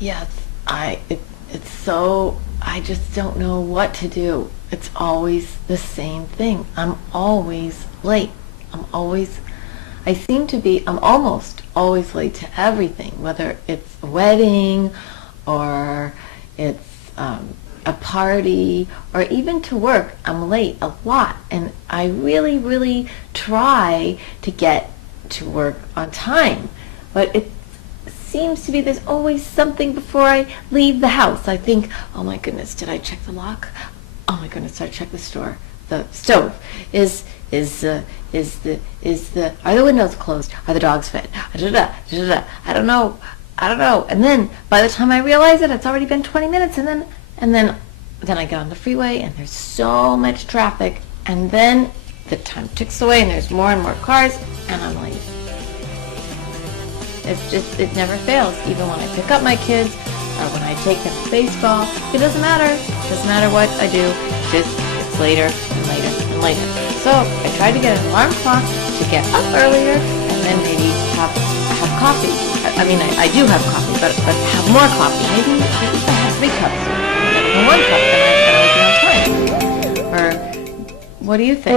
Yes, it's so, I just don't know what to do. It's always the same thing. I'm always late. I'm always, I'm almost always late to everything, whether it's a wedding or it's a party or even to work. I'm late a lot, and I really, really try to get to work on time, but it seems to be there's always something before I leave the house. I think, oh my goodness, did I check the lock? Oh my goodness, did I check the stove? Are the windows closed? Are the dogs fed? I don't know. And then by the time I realize it, it's already been 20 minutes, and then I get on the freeway and there's so much traffic, and then the time ticks away and there's more and more cars, and I'm late. It never fails, even when I pick up my kids or when I take them to baseball. It doesn't matter. It doesn't matter what I do. It's later and later and later. So I try to get an alarm clock to get up earlier, and then maybe have coffee. I do have coffee, but have more coffee. Maybe if I have 3 cups or 1 cup, then I'll be on time. Or what do you think?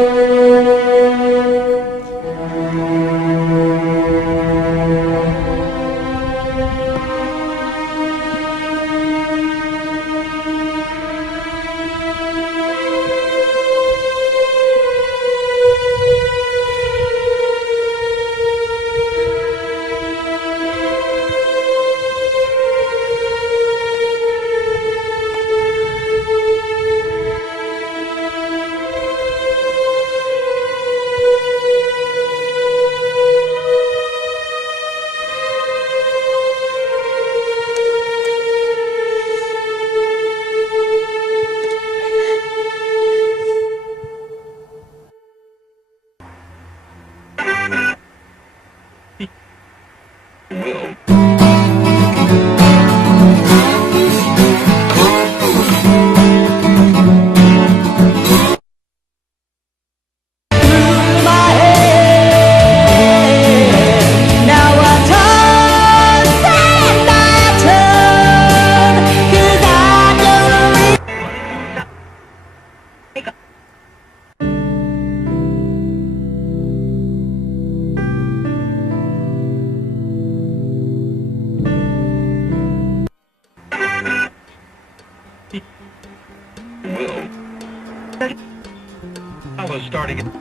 I was starting.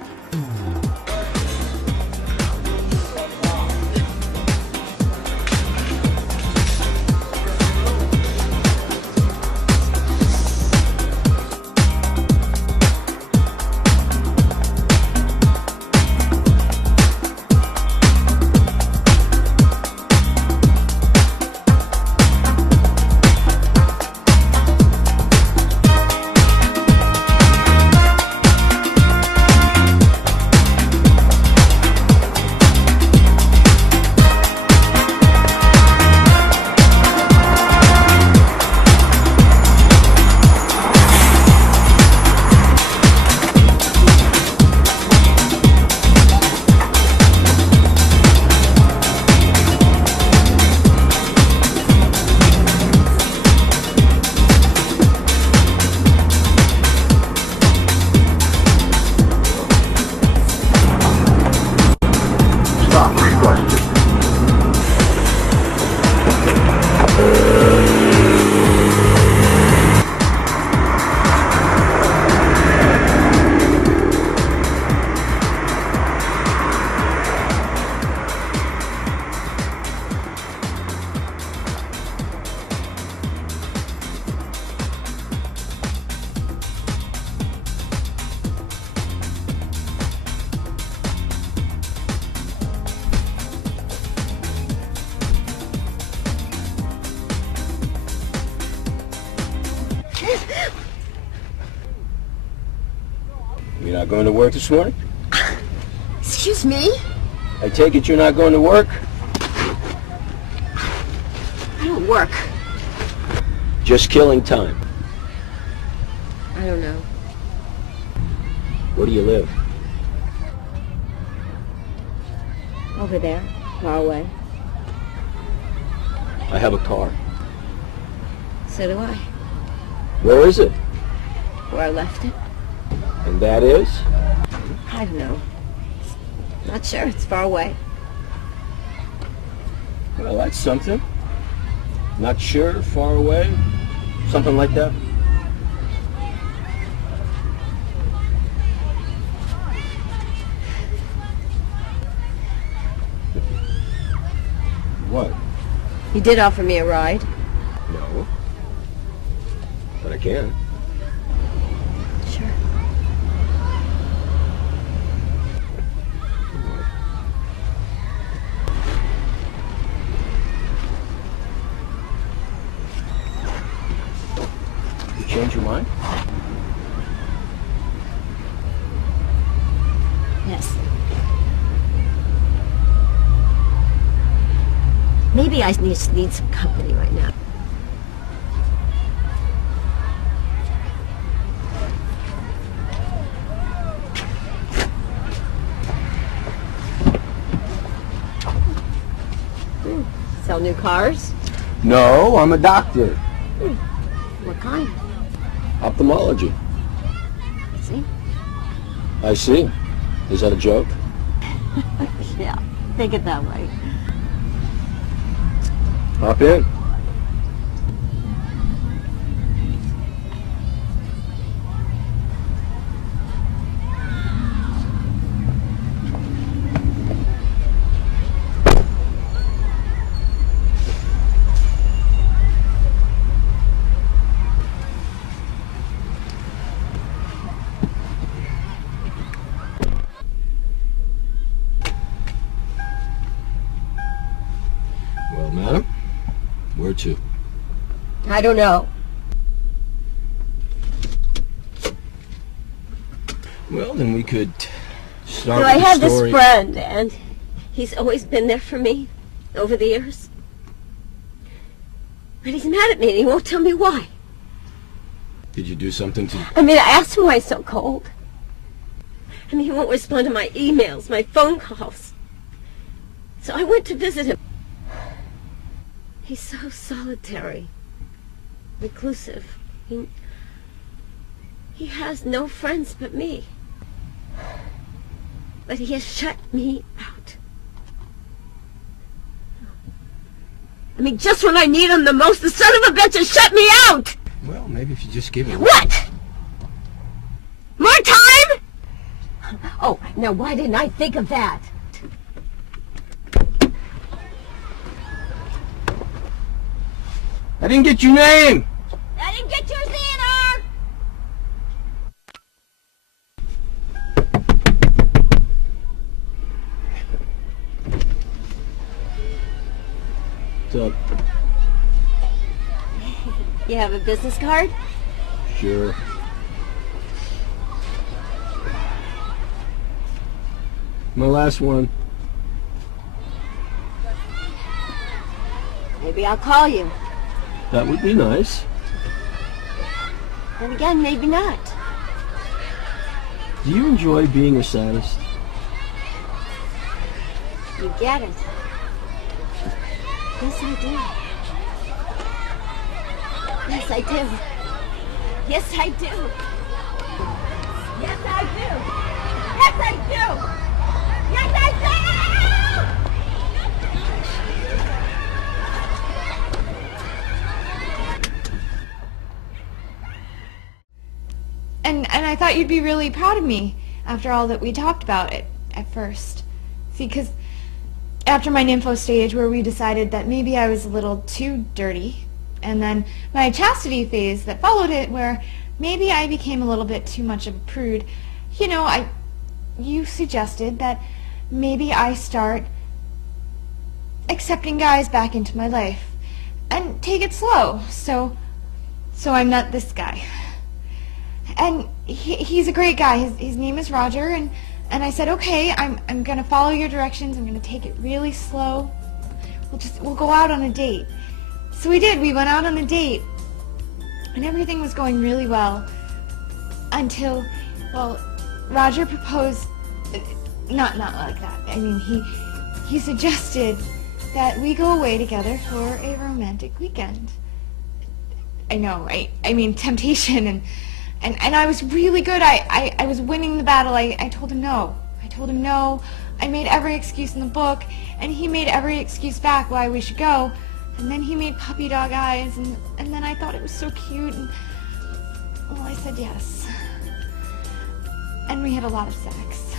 You're not going to work this morning? Excuse me? I take it you're not going to work? I don't work. Just killing time. I don't know. Where do you live? Over there, far away. I have a car. So do I. Where is it? Where I left it? And that is? I don't know. Not sure. It's far away. Well, that's something. Not sure, far away, something like that. What? He did offer me a ride. No. But I can. Sure. You change your mind? Yes. Maybe I just need some company right now. Sell new cars? No, I'm a doctor. What kind? Ophthalmology. See? I see. Is that a joke? Yeah, think it that way. Hop in. Well, madam, where to? I don't know. Well, then we could start So with I the have story. this friend, and he's always been there for me over the years. But he's mad at me, and he won't tell me why. Did you do something to... I mean, I asked him why he's so cold. I mean, he won't respond to my emails, my phone calls. So I went to visit him. He's so solitary, reclusive. He has no friends but me. But he has shut me out. I mean, just when I need him the most, the son of a bitch has shut me out! Well, maybe if you just give it... What? More time? Oh, now why didn't I think of that? I didn't get your name! I didn't get yours either! What's up? You have a business card? Sure. My last one. Maybe I'll call you. That would be nice. And again, maybe not. Do you enjoy being a sadist? You get it. Yes, I do. Yes, I do. Yes, I do. Yes, I do. Yes, I do. Yes, I do! And I thought you'd be really proud of me after all that we talked about it at first. See, because after my nympho stage where we decided that maybe I was a little too dirty, and then my chastity phase that followed it where maybe I became a little bit too much of a prude, you suggested that maybe I start accepting guys back into my life and take it slow. So I met this guy. And he's a great guy. His name is Roger, and I said, okay, I'm gonna follow your directions. I'm gonna take it really slow. We'll go out on a date. So we did. We went out on a date, and everything was going really well until, well, Roger proposed. Not like that. I mean, he suggested that we go away together for a romantic weekend. I know, I mean temptation, and I was really good. I was winning the battle. I told him no. I told him no. I made every excuse in the book, and he made every excuse back why we should go. And then he made puppy dog eyes, and then I thought it was so cute, and well, I said yes. And we had a lot of sex.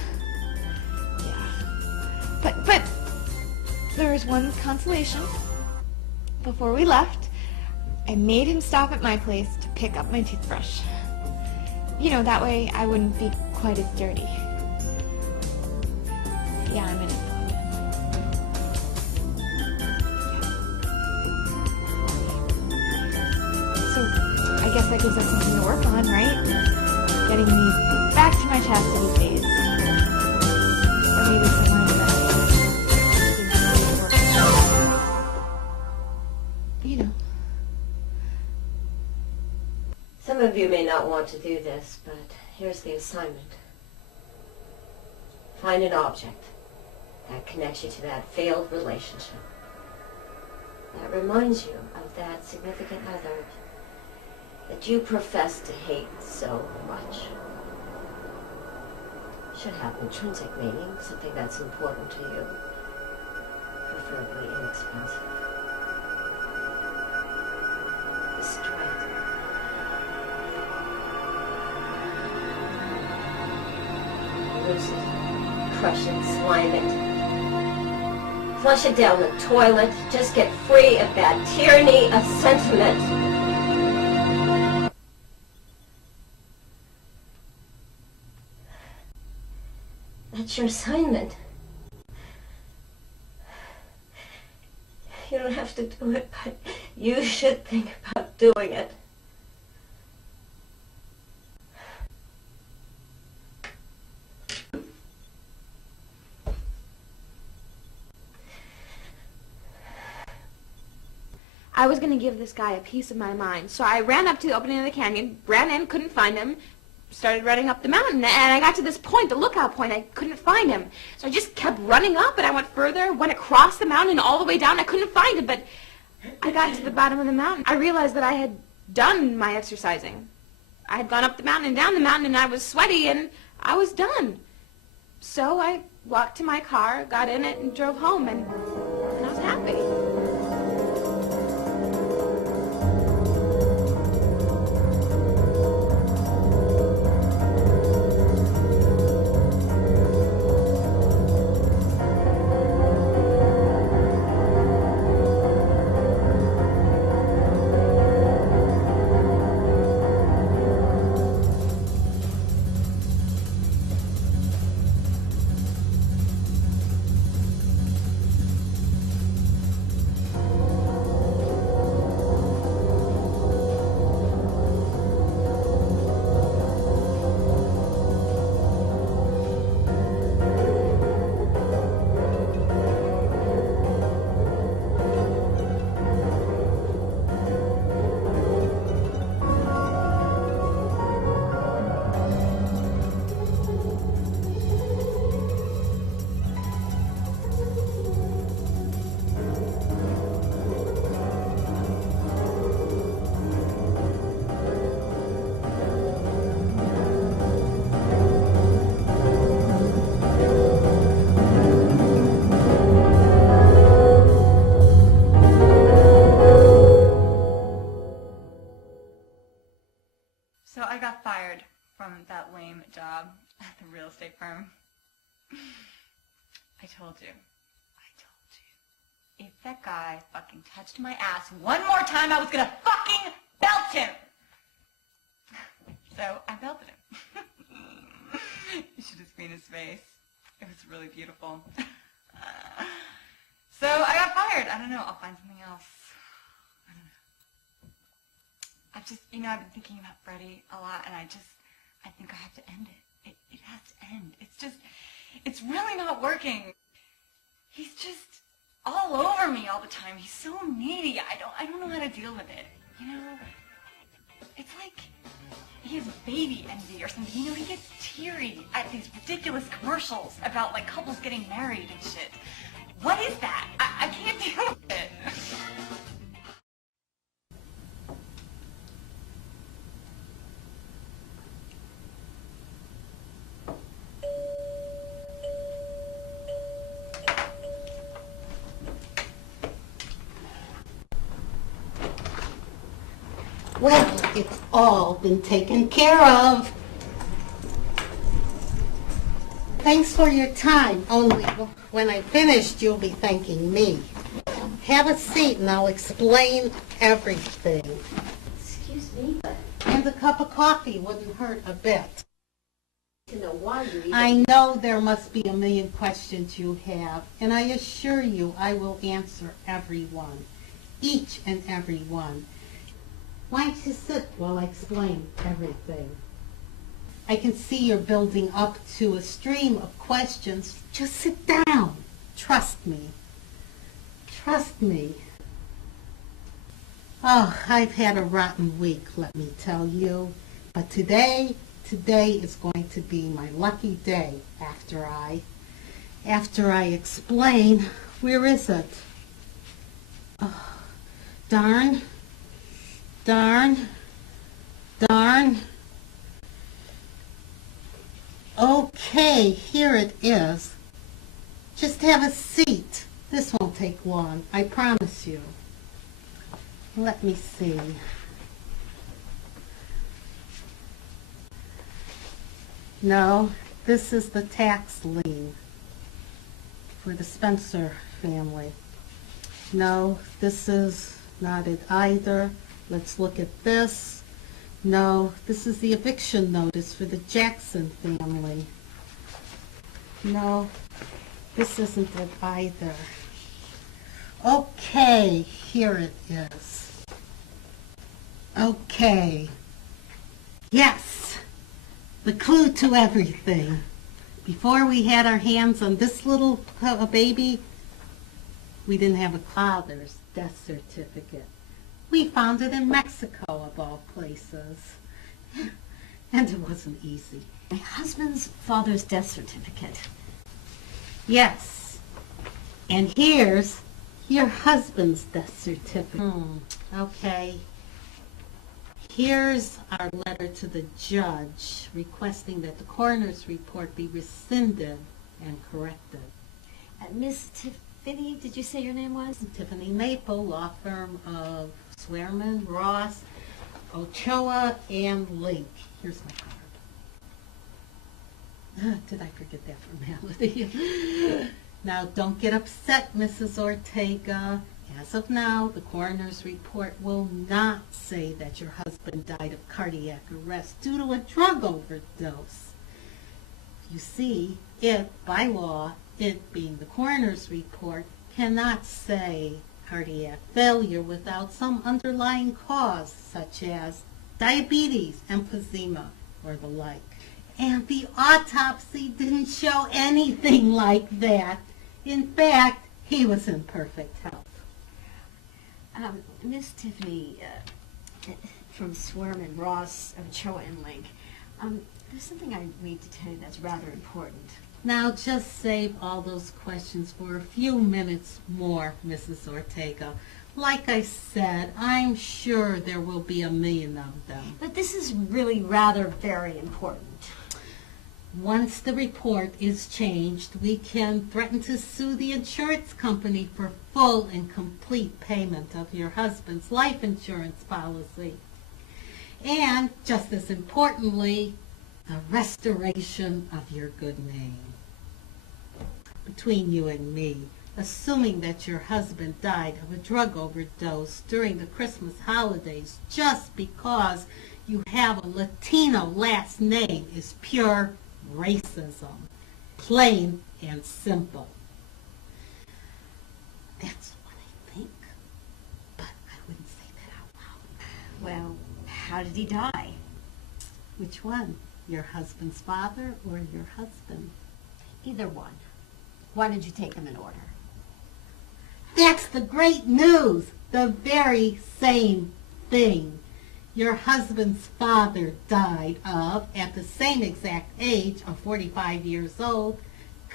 Yeah. But there was one consolation. Before we left, I made him stop at my place to pick up my toothbrush. You know, that way I wouldn't be quite as dirty. Yeah, I'm in it. So, I guess that gives us something to work on, right? Getting me back to my chastity phase. Or maybe somewhere in the middle. You know. Some of you may not want to do this, but here's the assignment. Find an object that connects you to that failed relationship, that reminds you of that significant other that you profess to hate so much. Should have intrinsic meaning, something that's important to you, preferably inexpensive. Destroy it. Lose it. Crush it, slime it. Flush it down the toilet. Just get free of that tyranny of sentiment. That's your assignment. You don't have to do it, but you should think about doing it. I was going to give this guy a piece of my mind. So I ran up to the opening of the canyon, ran in, couldn't find him, started running up the mountain, and I got to this point, the lookout point. I couldn't find him. So I just kept running up, and I went further, went across the mountain, all the way down. I couldn't find him, but I got to the bottom of the mountain. I realized that I had done my exercising. I had gone up the mountain and down the mountain, and I was sweaty, and I was done. So I walked to my car, got in it, and drove home, and I was happy. So I got fired from that lame job at the real estate firm. I told you. If that guy fucking touched my ass one more time, I was gonna fucking belt him! So I belted him. You should have seen his face. It was really beautiful. So I got fired. I don't know. I'll find something else. I don't know. I've just, I've been thinking about Freddie a lot, and I think I have to end it. It has to end. It's really not working. He's just all over me all the time. He's so needy. I don't know how to deal with it. It's like he has baby envy or something. He gets teary at these ridiculous commercials about like couples getting married and shit. What is that? I can't deal with it. Well, it's all been taken care of. Thanks for your time. Only when I'm finished, you'll be thanking me. Have a seat and I'll explain everything. Excuse me, but And a cup of coffee wouldn't hurt a bit. to know why you're even... I know there must be a million questions you have, and I assure you I will answer every one. Each and every one. Why don't you sit while I explain everything? I can see you're building up to a stream of questions. Just sit down. Trust me. Trust me. Oh, I've had a rotten week, let me tell you. But today is going to be my lucky day after I explain. Where is it? Oh, darn. Okay, here it is. Just have a seat. This won't take long, I promise you. Let me see. No, this is the tax lien for the Spencer family. No, this is not it either. Let's look at this. No, this is the eviction notice for the Jackson family. No, this isn't it either. Okay, here it is. Okay. Yes, the clue to everything. Before we had our hands on this little baby, we didn't have a father's death certificate. We found it in Mexico, of all places. And it wasn't easy. My husband's father's death certificate. Yes. And here's your husband's death certificate. Okay. Here's our letter to the judge requesting that the coroner's report be rescinded and corrected. Miss Tiffany, did you say your name was? Tiffany Maple, law firm of Swearman, Ross, Ochoa, and Link. Here's my card. Did I forget that formality? Now, don't get upset, Mrs. Ortega. As of now, the coroner's report will not say that your husband died of cardiac arrest due to a drug overdose. You see, by law, it being the coroner's report, cannot say cardiac failure without some underlying cause, such as diabetes, emphysema, or the like. And the autopsy didn't show anything like that. In fact, he was in perfect health. Miss Tiffany, from Swearman, Ross, Ochoa, and Link, there's something I need to tell you that's rather important. Now just save all those questions for a few minutes more, Mrs. Ortega. Like I said, I'm sure there will be a million of them. But this is really rather very important. Once the report is changed, we can threaten to sue the insurance company for full and complete payment of your husband's life insurance policy. And, just as importantly, the restoration of your good name. Between you and me, assuming that your husband died of a drug overdose during the Christmas holidays just because you have a Latino last name is pure racism, plain and simple. That's what I think, but I wouldn't say that out loud. Well, how did he die? Which one? Your husband's father or your husband? Either one. Why did you take them in order? That's the great news! The very same thing. Your husband's father died of, at the same exact age of 45 years old,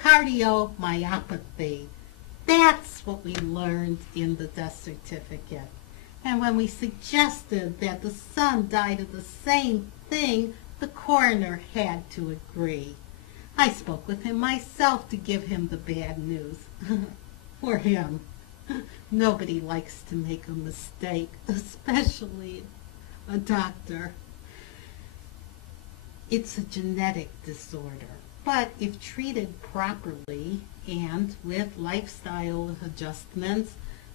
cardiomyopathy. That's what we learned in the death certificate. And when we suggested that the son died of the same thing, the coroner had to agree. I spoke with him myself to give him the bad news. For him. Nobody likes to make a mistake, especially a doctor. It's a genetic disorder, but if treated properly and with lifestyle adjustments,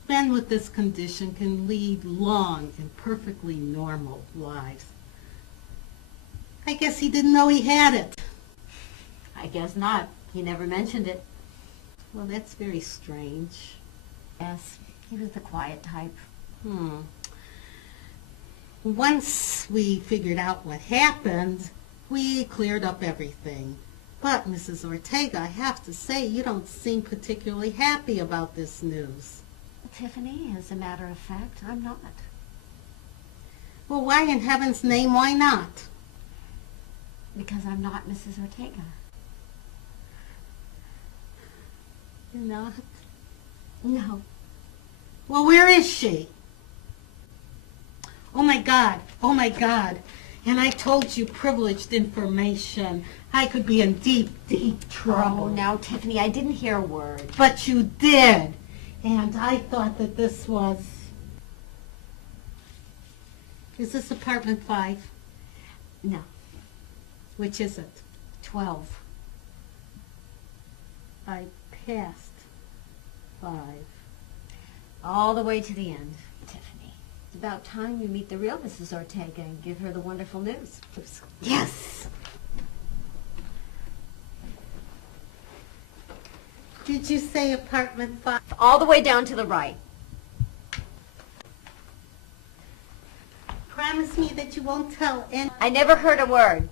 men with this condition can lead long and perfectly normal lives. I guess he didn't know he had it. I guess not. He never mentioned it. Well, that's very strange. Yes, he was the quiet type. Once we figured out what happened, we cleared up everything. But, Mrs. Ortega, I have to say, you don't seem particularly happy about this news. Tiffany, as a matter of fact, I'm not. Well, why in heaven's name, why not? Because I'm not Mrs. Ortega. You're not? No. Well, where is she? Oh my God, oh my God. And I told you privileged information. I could be in deep, deep trouble. Oh, now, Tiffany, I didn't hear a word. But you did. And I thought that this was... Is this apartment 5? No. Which is it? 12. I passed 5. All the way to the end, Tiffany. It's about time you meet the real Mrs. Ortega and give her the wonderful news. Yes! Did you say apartment 5? All the way down to the right. Promise me that you won't tell any... I never heard a word.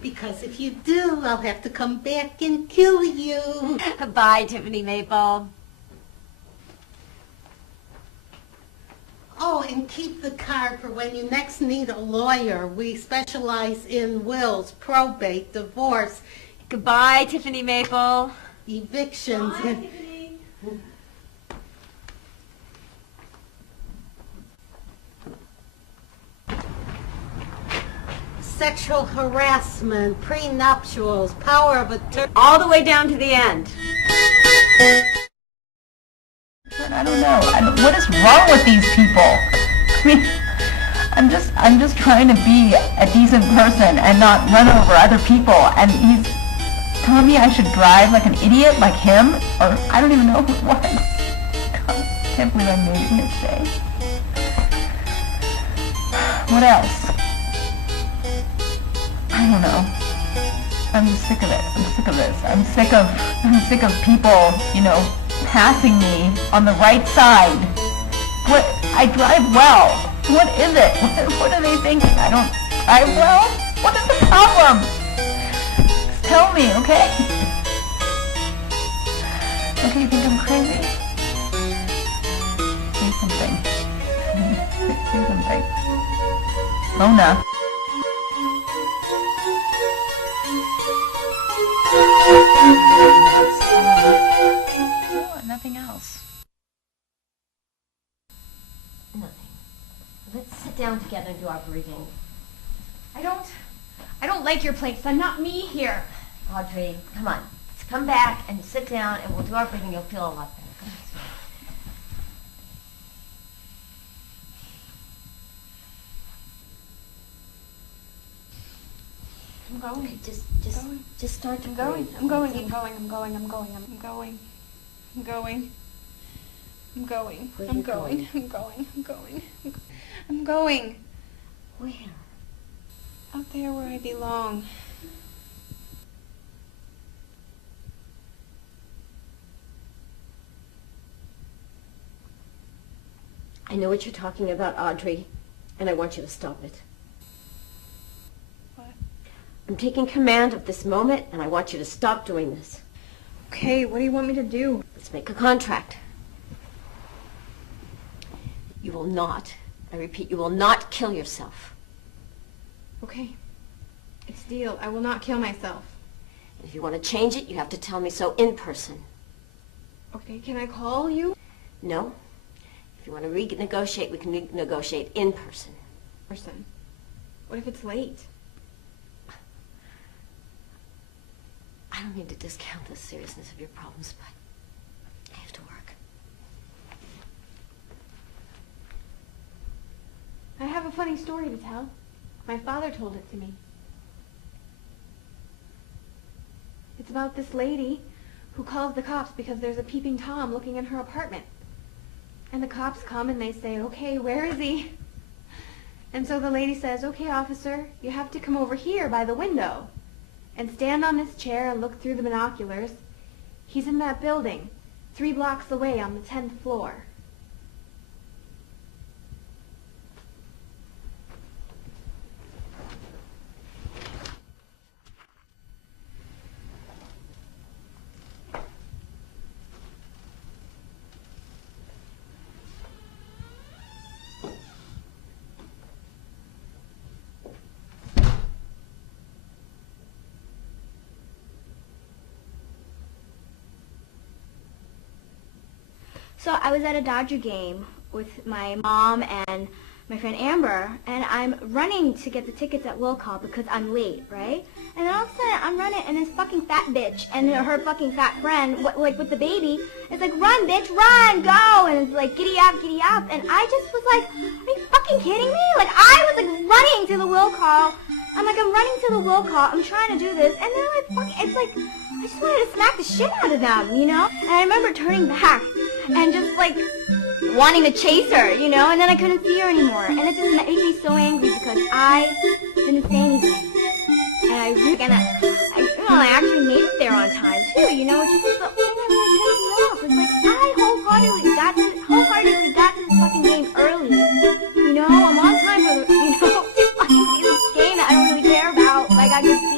Because if you do, I'll have to come back and kill you. Bye, Tiffany Maple. Oh, and keep the card for when you next need a lawyer. We specialize in wills, probate, divorce, Goodbye, Tiffany Maple. evictions, and... sexual harassment, prenuptials, power of attorney. All the way down to the end. I don't know. What is wrong with these people? I mean, I'm just trying to be a decent person and not run over other people. And he's telling me I should drive like an idiot, like him, or I don't even know who it was. God, I can't believe I made it here today. What else? I don't know. I'm just sick of it. I'm sick of this. I'm sick of people, passing me on the right side. What? I drive well. What is it? What are they thinking? I don't drive well? What is the problem? Just tell me, okay? Okay, you think I'm crazy? Say something. Say something. Mona. Nothing else. Nothing. Let's sit down together and do our breathing. I don't like your place. I'm not me here. Audrey, come on. Let's come back and sit down and we'll do our breathing. You'll feel a lot better. Come on. I'm going. Okay, just start to I'm going. breathe. I'm going. I'm going. I'm going. I'm going. I'm going. I'm going. I'm going. Where are I'm you going. going? I'm going. I'm going. I'm going. Where? Out there where I belong. I know what you're talking about, Audrey, and I want you to stop it. What? I'm taking command of this moment, and I want you to stop doing this. Okay, what do you want me to do? Let's make a contract. You will not, I repeat, you will not kill yourself. Okay. It's a deal. I will not kill myself. If you want to change it, you have to tell me so in person. Okay, can I call you? No? If you want to renegotiate, we can renegotiate in person. Person. What if it's late? I don't mean to discount the seriousness of your problems, but I have funny story to tell. My father told it to me. It's about this lady who calls the cops because there's a peeping Tom looking in her apartment. And the cops come and they say, okay, where is he? And so the lady says, okay, officer, you have to come over here by the window and stand on this chair and look through the binoculars. He's in that building, 3 blocks away on the 10th floor. So I was at a Dodger game with my mom and my friend Amber, and I'm running to get the tickets at will call because I'm late, right? And then all of a sudden I'm running, and this fucking fat bitch and her fucking fat friend, like with the baby, is like, run, bitch, run, go, and it's like, giddy up, and I just was like, are you fucking kidding me? Like, I was like running to the will call. I'm running to the will call, I'm trying to do this, and they're like, fucking, it's like, I just wanted to smack the shit out of them, you know? And I remember turning back and just like wanting to chase her, you know, and then I couldn't see her anymore. And it just made me so angry because I didn't say anything. And I actually made it there on time too, you know, which is just the thing that really pissed me off. It's like I wholeheartedly got to this fucking game early. You know, I'm on time for the, you know, fucking see this game that I don't really care about. Like I could see.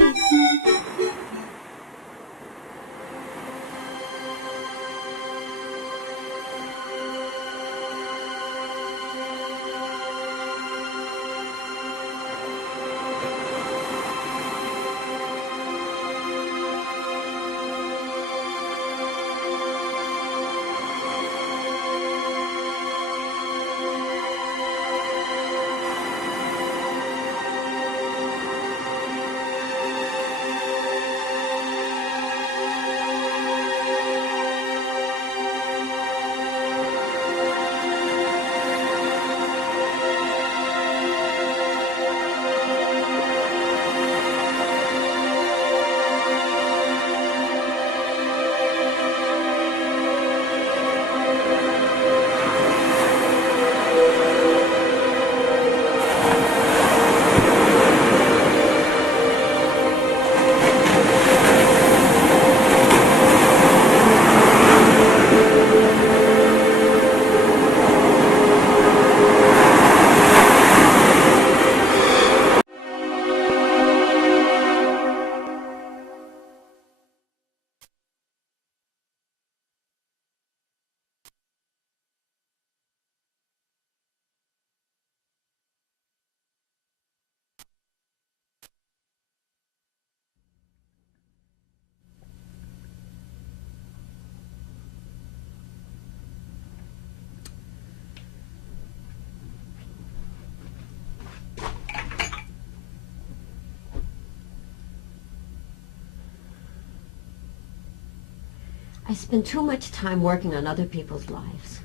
I spend too much time working on other people's lives.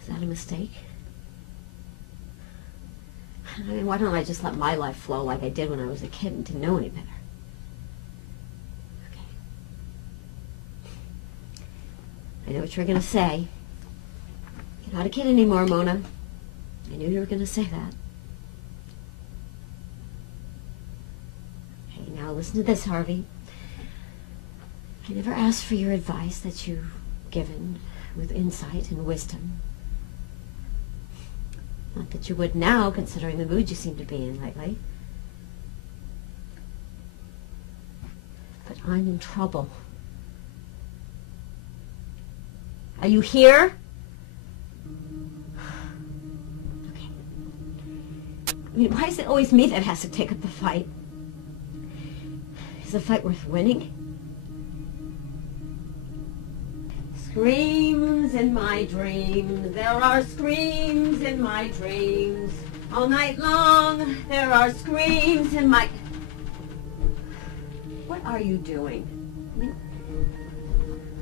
Is that a mistake? I mean, why don't I just let my life flow like I did when I was a kid and didn't know any better? Okay. I know what you're going to say. You're not a kid anymore, Mona. I knew you were going to say that. Okay, now listen to this, Harvey. I never asked for your advice that you've given with insight and wisdom. Not that you would now, considering the mood you seem to be in lately. But I'm in trouble. Are you here? Okay. I mean, why is it always me that has to take up the fight? Is the fight worth winning? Screams in my dreams, there are screams in my dreams. All night long, there are screams in my... What are you doing? I mean,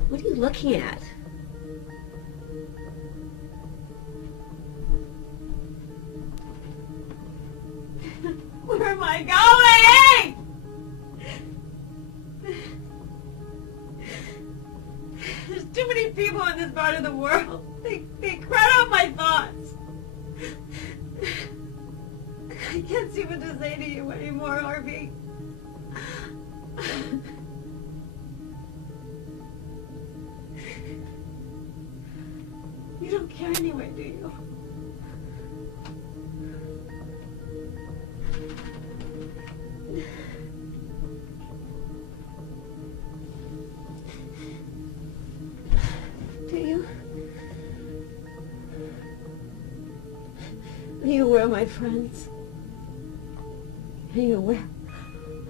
what are you looking at? many people in this part of the world. They crowd out my thoughts. I can't see what to say to you anymore, Harvey. You don't care anyway, do you? Do you? Are you aware of my friends? Are you aware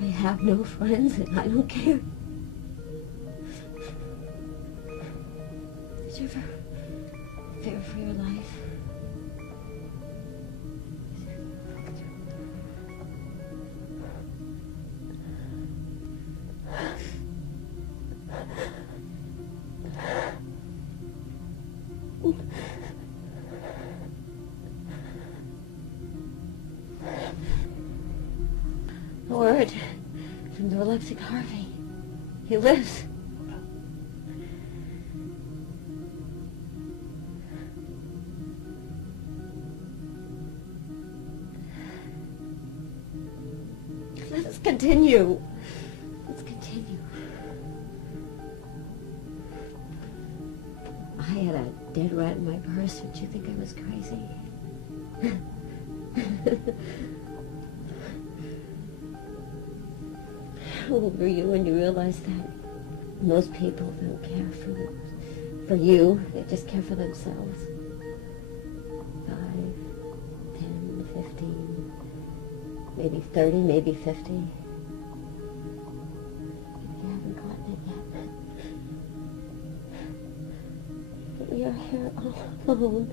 I have no friends and I don't care? Did you ever fear for your life? A word from the reluctant Harvey. He lives. Let us continue. Let's continue. I had a dead rat in my purse. Would you think I was crazy? How old were you when you realized that most people don't care for you? They just care for themselves. 5, 10, 15, maybe 30, maybe 50. You haven't gotten it yet. But we are here all alone.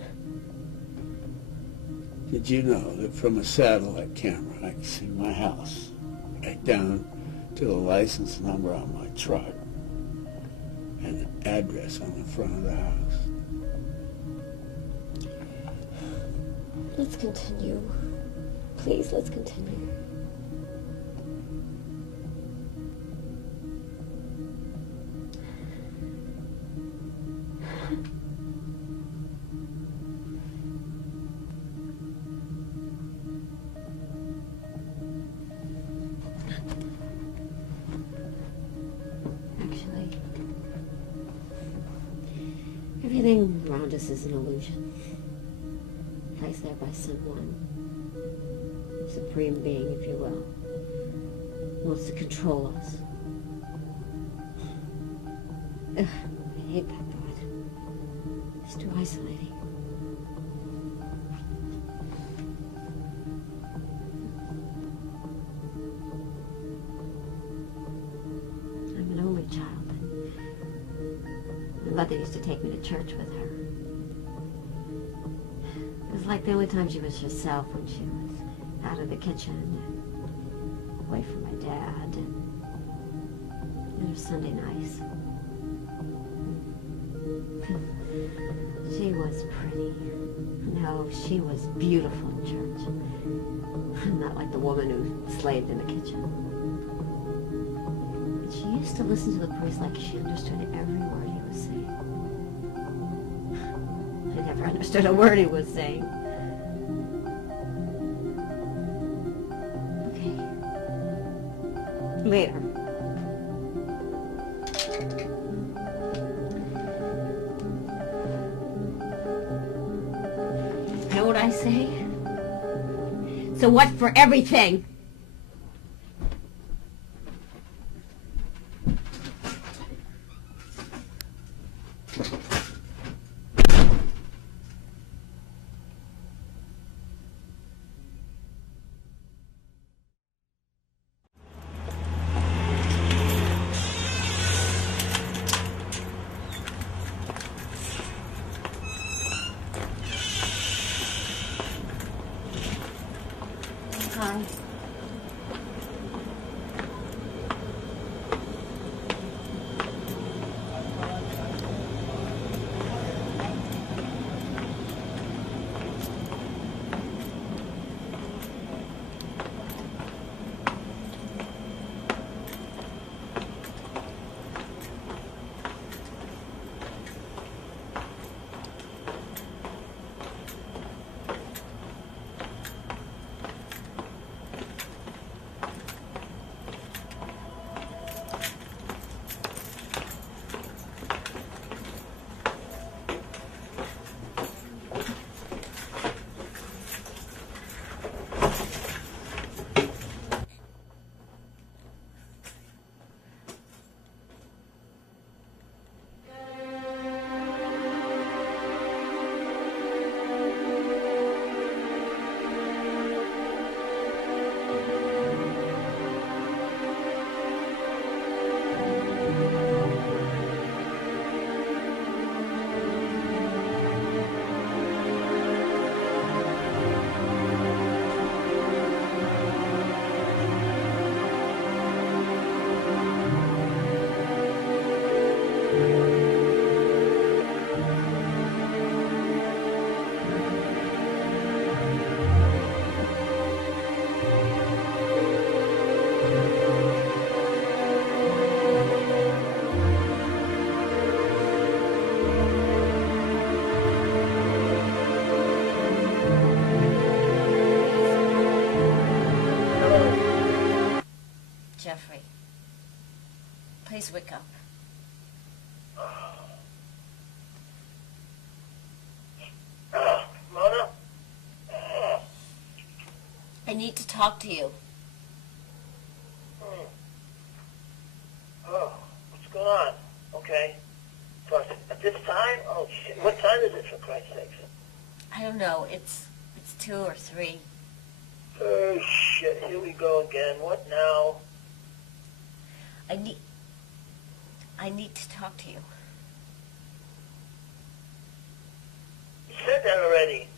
Did you know that from a satellite camera I can see my house right down to the license number on my truck and the address on the front of the house? Let's continue. Please, let's continue. Everything around us is an illusion, placed there by someone, supreme being, if you will, who wants to control us. Ugh, I hate that thought. It's too isolating. I'm an only child. My mother used to take me to church with her. It was like the only time she was herself, when she was out of the kitchen, away from my dad, and her Sunday nights. She was pretty. No, she was beautiful in church. Not like the woman who slaved in the kitchen. But she used to listen to the priest like she understood every word he was saying. I never understood a word he was saying. Okay. Later. Know what I say? So what for everything? Hi. Please wake up. Mona? I need to talk to you. Oh, what's going on? Okay. So at this time? Oh, shit. What time is it, for Christ's sakes? I don't know. It's 2 or 3. Oh, shit. Here we go again. What now? I need to talk to you. You said that already.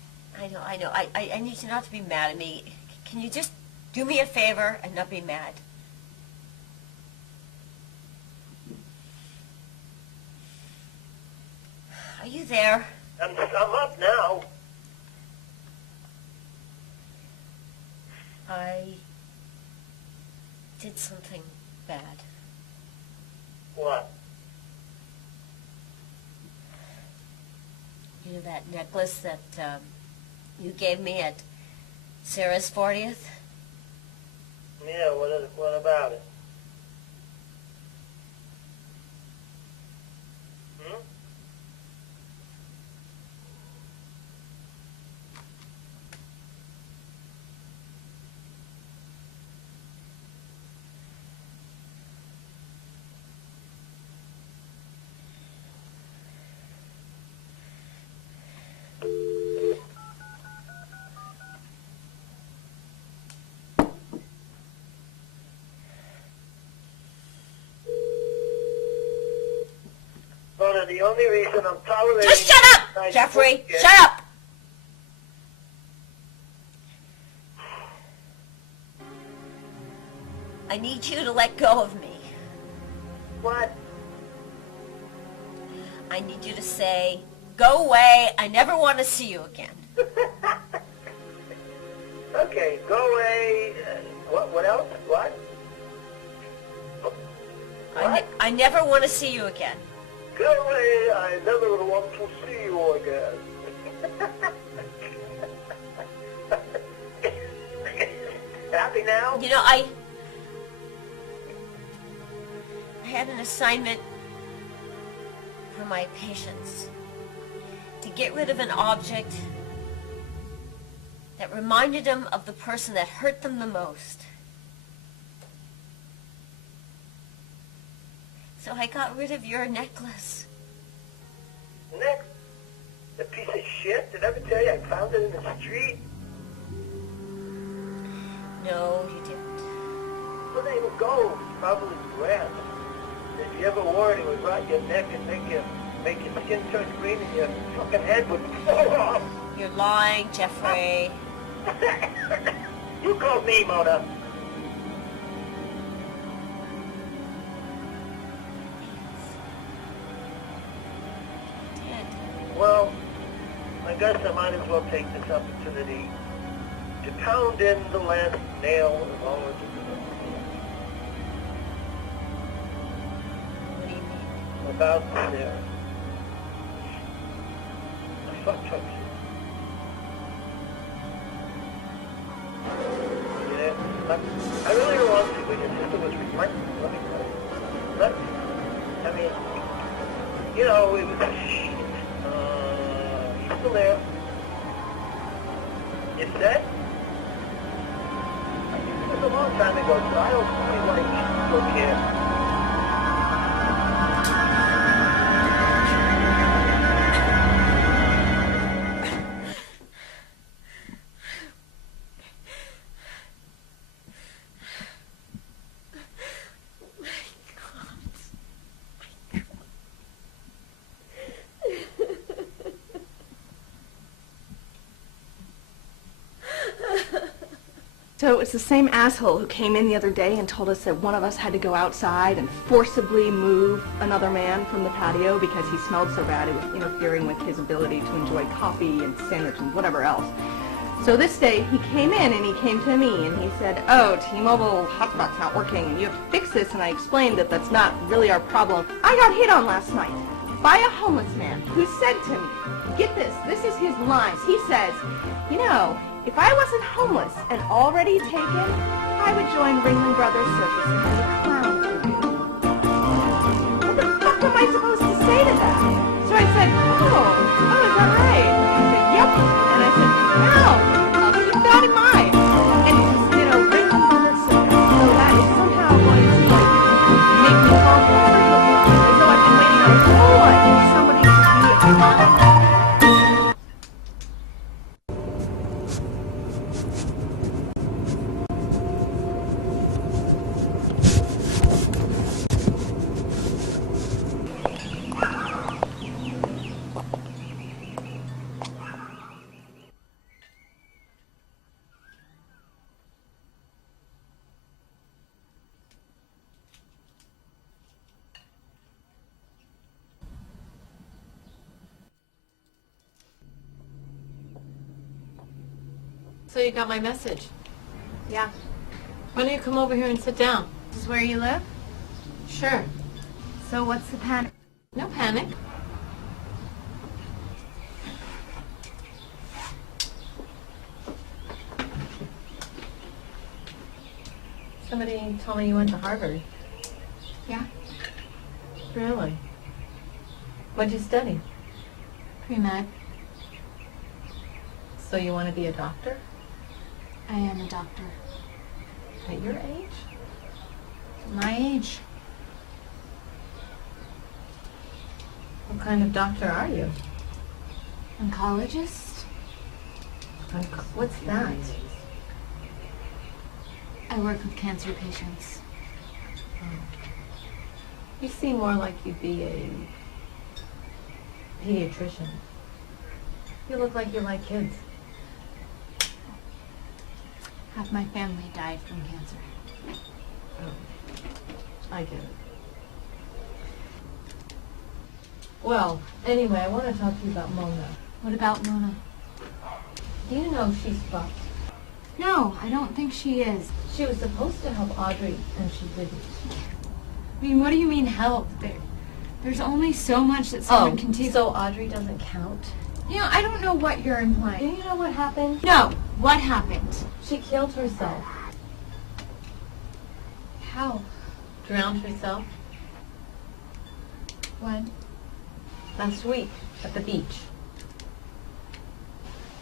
I know. I need you not to be mad at me. Can you just do me a favor and not be mad? Are you there? I'm up now. I did something bad. What? You know that necklace that you gave me at Sarah's 40th? Yeah, what about it? Hmm? Mona, the only reason I'm tolerating... Just shut up, Jeffrey! Shut up! I need you to let go of me. What? I need you to say, go away, I never want to see you again. Okay, go away. What else? What? I never want to see you again. Go away. I never want to see you again. Happy now? You know, I had an assignment for my patients to get rid of an object that reminded them of the person that hurt them the most. So I got rid of your necklace. Nick, the piece of shit. Did I ever tell you I found it in the street? No, you didn't. It wasn't even gold. It's probably brass. If you ever wore it, it would rot your neck and make your skin turn green and your fucking head would fall off. You're lying, Jeffrey. You called me, Mona. Well, I guess I might as well take this opportunity to pound in the last nail of all of it. What do you mean? About Sarah. I fucked her. Yeah, I really don't want to, but your sister was let me tell you. I mean, you know, it was she's still there. It's dead? It was a long time ago, so I don't see why you should still care. So it's the same asshole who came in the other day and told us that one of us had to go outside and forcibly move another man from the patio because he smelled so bad it was interfering with his ability to enjoy coffee and sandwich and whatever else. So this day he came in and he came to me and he said, "Oh, T-Mobile hotspot's not working and you have to fix this." And I explained that that's not really our problem. I got hit on last night by a homeless man who said to me, get this is his lines. He says, "You know, if I wasn't homeless and already taken, I would join Ringling Brothers Circus and be a clown for you." So you got my message. Yeah. Why don't you come over here and sit down? This is where you live? Sure. So what's the panic? No panic. Somebody told me you went to Harvard. Yeah. Really? What'd you study? Pre-med. So you want to be a doctor? I am a doctor. At your age? My age. What kind of doctor are you? Oncologist? What's that? I work with cancer patients. You seem more like you'd be a pediatrician. You look like you like kids. Half my family died from cancer. I get it. Well, anyway, I want to talk to you about Mona. What about Mona? Do you know she's fucked? No, I don't think she is. She was supposed to help Audrey, and she didn't. I mean, what do you mean help? There's only so much that someone can do. So Audrey doesn't count? You know, I don't know what you're Do implying. you know what happened? No, what happened? She killed herself. How? Drowned herself When? last week at the beach.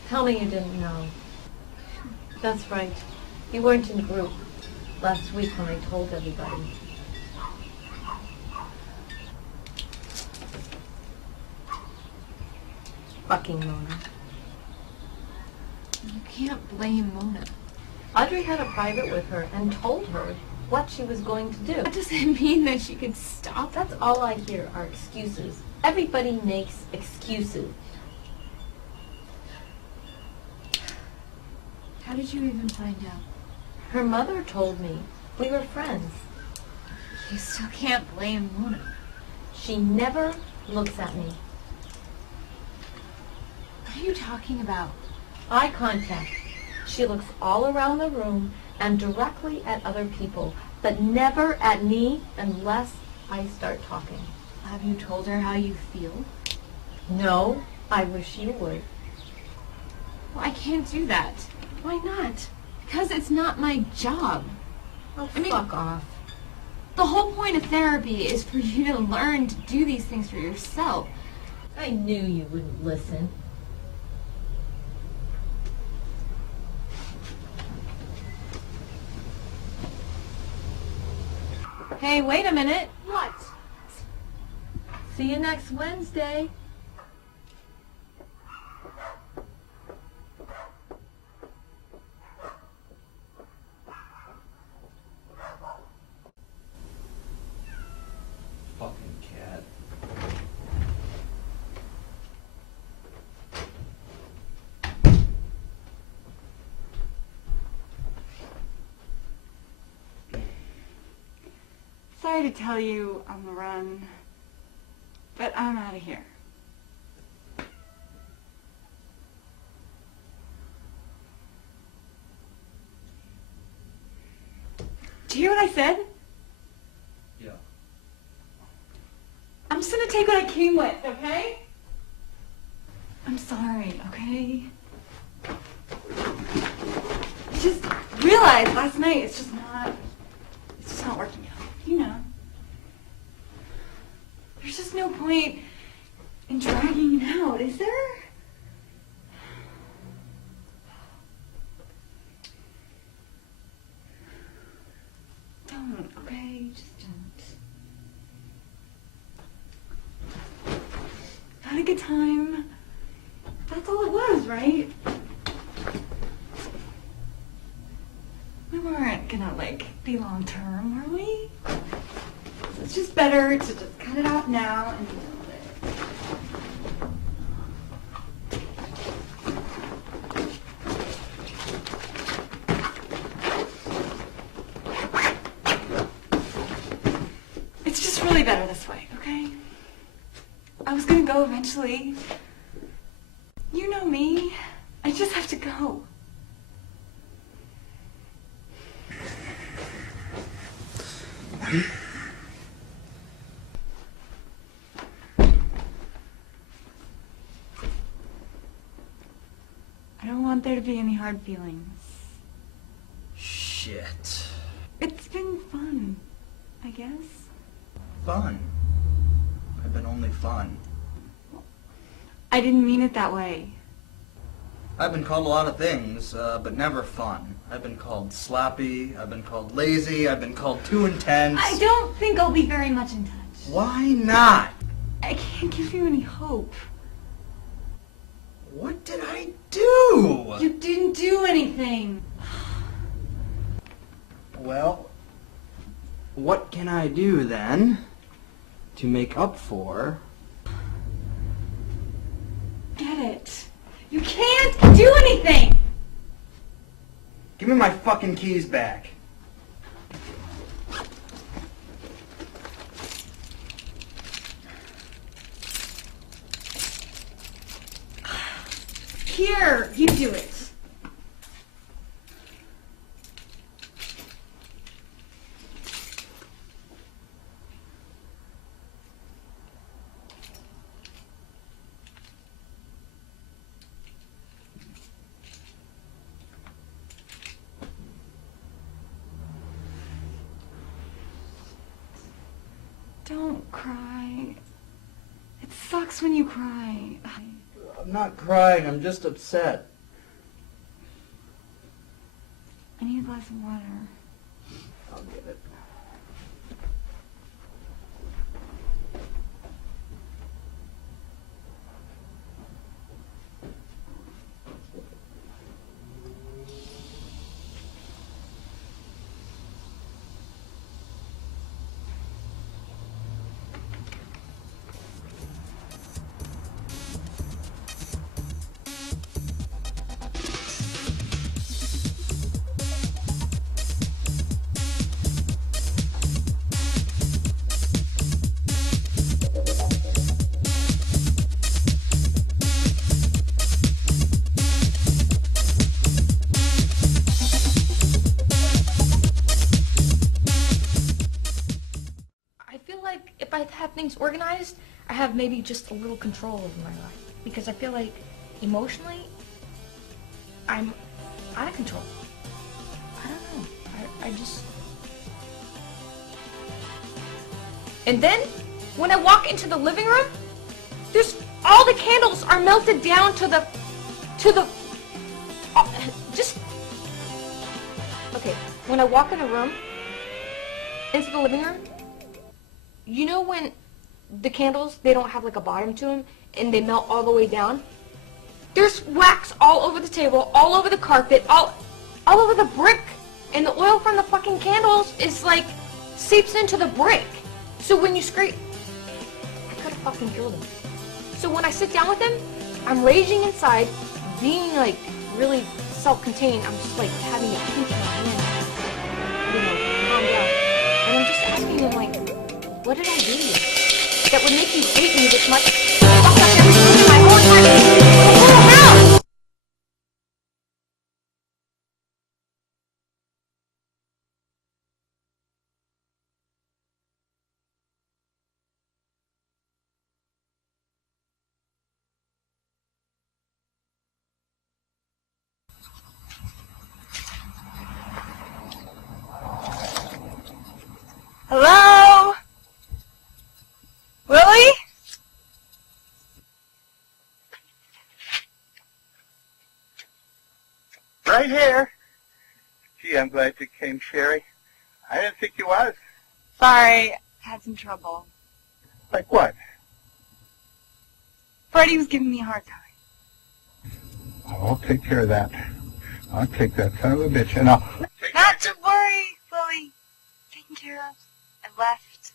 Tell me you didn't know. That's right. You weren't in group last week when I told everybody. Fucking Mona. You can't blame Mona. Audrey had a private with her and told her what she was going to do. That doesn't mean that she could stop. That's all I hear are excuses. Everybody makes excuses. How did you even find out? Her mother told me. We were friends. You still can't blame Mona. She never looks at me. What are you talking about? Eye contact. She looks all around the room and directly at other people, but never at me unless I start talking. Have you told her how you feel? No, I wish you would. Well, I can't do that. Why not? Because it's not my job. Oh, I mean- fuck off. The whole point of therapy is for you to learn to do these things for yourself. I knew you wouldn't listen. Hey, wait a minute. What? See you next Wednesday. Fucking cat. Sorry to tell you on the run, but I'm out of here. Do you hear what I said? Yeah. I'm just gonna take what I came with, okay? I'm sorry, okay? I just realized last night it's just not working out, you know. There's just no point in dragging it out, is there? Don't, okay? Just don't. Had a good time. That's all it was, right? We weren't gonna, be long term, were we? So it's just better to just cut it off now and deal with it. It's just really better this way, okay? I was gonna go eventually. You know me. I just have to go. want there to be any hard feelings. Shit. It's been fun, I guess. Fun? I've been only fun. I didn't mean it that way. I've been called a lot of things, but never fun. I've been called sloppy, I've been called lazy, I've been called too intense. I don't think I'll be very much in touch. Why not? I can't give you any hope. What did I do? You didn't do anything. Well, what can I do then to make up for... Get it. You can't do anything! Give me my fucking keys back. Here, you do it. Don't cry. It sucks when you cry. I'm not crying, I'm just upset. I need a glass of water. I'll get it. if I have things organized, I have maybe just a little control over my life. Because I feel like emotionally, I'm out of control. I don't know. I just... And then, when I walk into the living room, there's all the candles are melted down to the just okay. When I walk in a room, into the living room, you know when the candles, they don't have like a bottom to them and they melt all the way down? There's wax all over the table, all over the carpet, all over the brick, and the oil from the fucking candles is like seeps into the brick. So when you scrape, I could have fucking killed him. So when I sit down with him, I'm raging inside, being like really self-contained. I'm just like having a pinch in my hand, you know, calm down. And I'm just asking him like, what did I do that would make you hate me this much? Fuck up everything in my whole house. Hello? Willie? Right here. Gee, I'm glad you came, Sherry. I didn't think you was. Sorry, had some trouble. Like what? Freddie was giving me a hard time. I'll take care of that. I'll take that son of a bitch, and I'll... Not to worry, Willie. Taken care of. I left.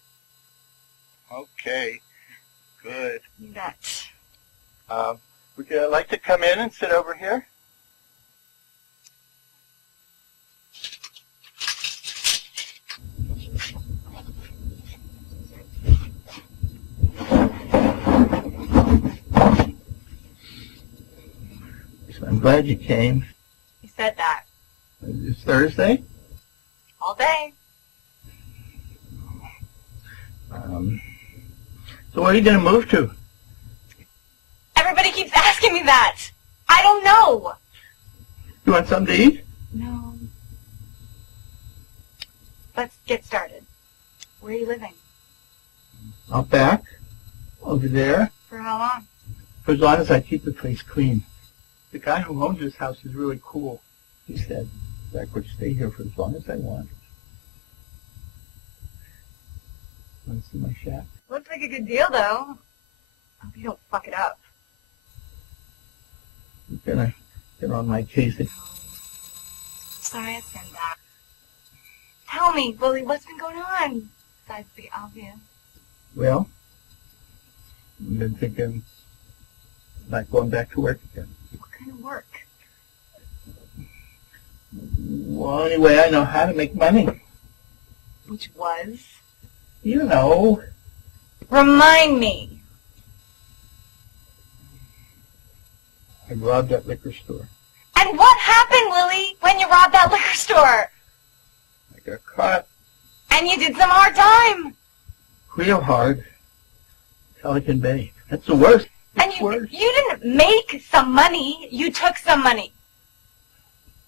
Okay. Good. You bet. Would you like to come in and sit over here? I'm glad you came. You said that. It's Thursday? All day. So where are you going to move to? Everybody keeps asking me that. I don't know. You want something to eat? No. Let's get started. Where are you living? Out back. Over there. For how long? For as long as I keep the place clean. The guy who owns this house is really cool. He said that I could stay here for as long as I want. Want to see my shack? Looks like a good deal, though. Hope you don't fuck it up. You're gonna get on my case. Sorry I said that. Tell me, Willie, what's been going on? Besides the obvious. Well, I've been thinking about going back to work again. What kind of work? Well, anyway, I know how to make money. Which was? You know. Remind me. I robbed that liquor store. And what happened, Lily, when you robbed that liquor store? I got caught And you did some hard time. real hard. Pelican Bay. That's the worst. And you didn't make some money. You took some money.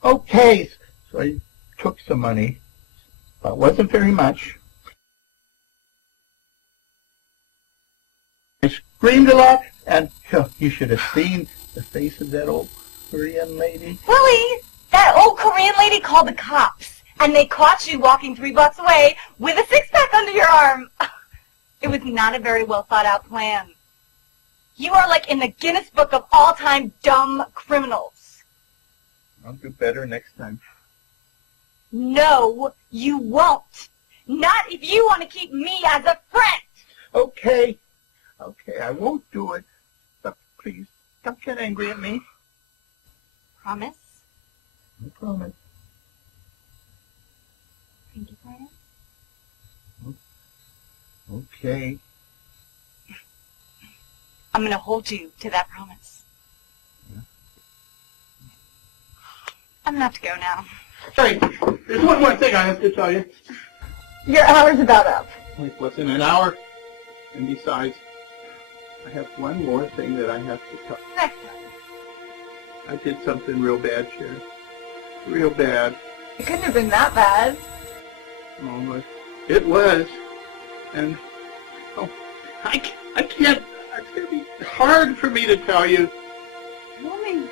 Okay, so I took some money, but it wasn't very much. I screamed a lot, and you should have seen the face of that old Korean lady. Willie, that old Korean lady called the cops, and they caught you walking 3 blocks away with a six-pack under your arm. It was not a very well thought-out plan. You are like in the Guinness Book of all-time dumb criminals. I'll do better next time. No, you won't. Not if you want to keep me as a friend. Okay, I won't do it, but please, don't get angry at me. Promise? I promise. Pinky promise? Okay. I'm going to hold you to that promise. Yeah. I'm going to have to go now. Hey, there's one more thing I have to tell you. Your hour's about up. Like, what's in an hour? And besides, I have one more thing that I have to tell you. Next time. I did something real bad, Sheriff. Real bad. It couldn't have been that bad. Oh, but it was. And, I can't, it's going to be hard for me to tell you. Tell me.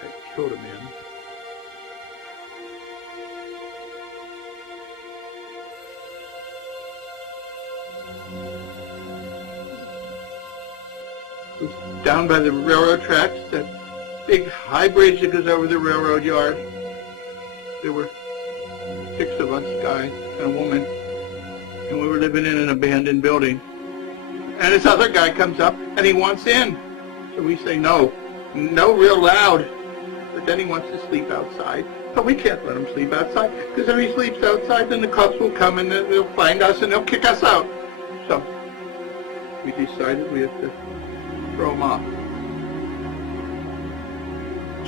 I killed a man. It was down by the railroad tracks, that big high bridge that goes over the railroad yard. There were 6 of us, guy and a woman, and we were living in an abandoned building. And this other guy comes up and he wants in. So we say no real loud. But then he wants to sleep outside. But we can't let him sleep outside, because if he sleeps outside, then the cops will come and they'll find us and they'll kick us out. So we decided we have to throw him off.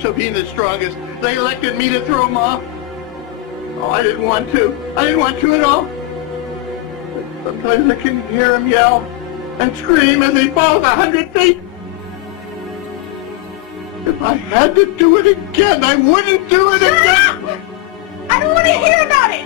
So being the strongest, they elected me to throw him off. Oh, I didn't want to. I didn't want to at all. But sometimes I can hear him yell and scream as he falls 100 feet. If I had to do it again, I wouldn't do it again. Shut up! I don't want to hear about it!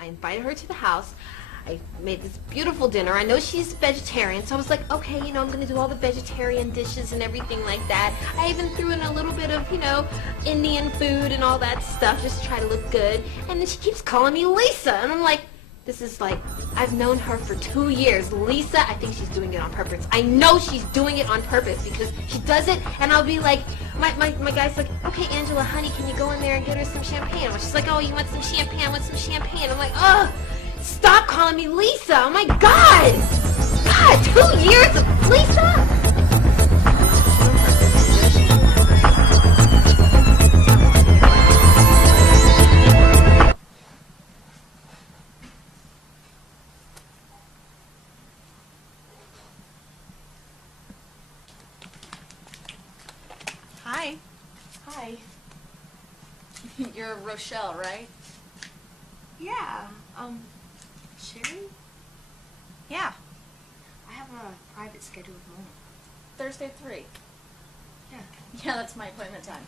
I invited her to the house. I made this beautiful dinner. I know she's vegetarian, so I was like, okay, I'm going to do all the vegetarian dishes and everything like that. I even threw in a little bit of, Indian food and all that stuff just to try to look good. And then she keeps calling me Lisa, and I'm like, this is like, I've known her for 2 years. Lisa, I think she's doing it on purpose. I know she's doing it on purpose because she does it, and I'll be like, my guy's like, okay, Angela, honey, can you go in there and get her some champagne? She's like, oh, you want some champagne? I want some champagne. I'm like, oh, stop calling me Lisa. Oh, my God. Yeah, 2 years, Lisa! Hi. Hi. You're Rochelle, right? Yeah, Sherry? Yeah. I have a private schedule with Mona. Thursday at 3. Yeah. Yeah, that's my appointment time.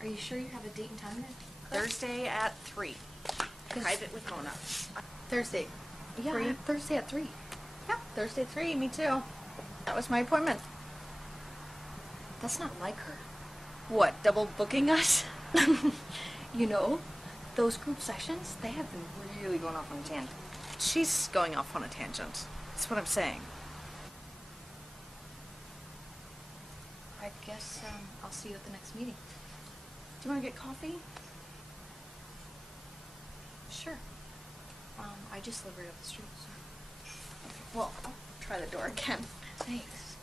Are you sure you have a date and time then? Thursday at 3. Private with Mona. Thursday. Yeah, 3? Thursday at 3. Yeah, Thursday at 3, me too. That was my appointment. That's not like her. What, double booking us? You know, those group sessions, they have been really going off on a tangent. She's going off on a tangent. That's what I'm saying. I guess, I'll see you at the next meeting. Do you want to get coffee? Sure. I just live right up the street, so. Well, I'll try the door again. Thanks.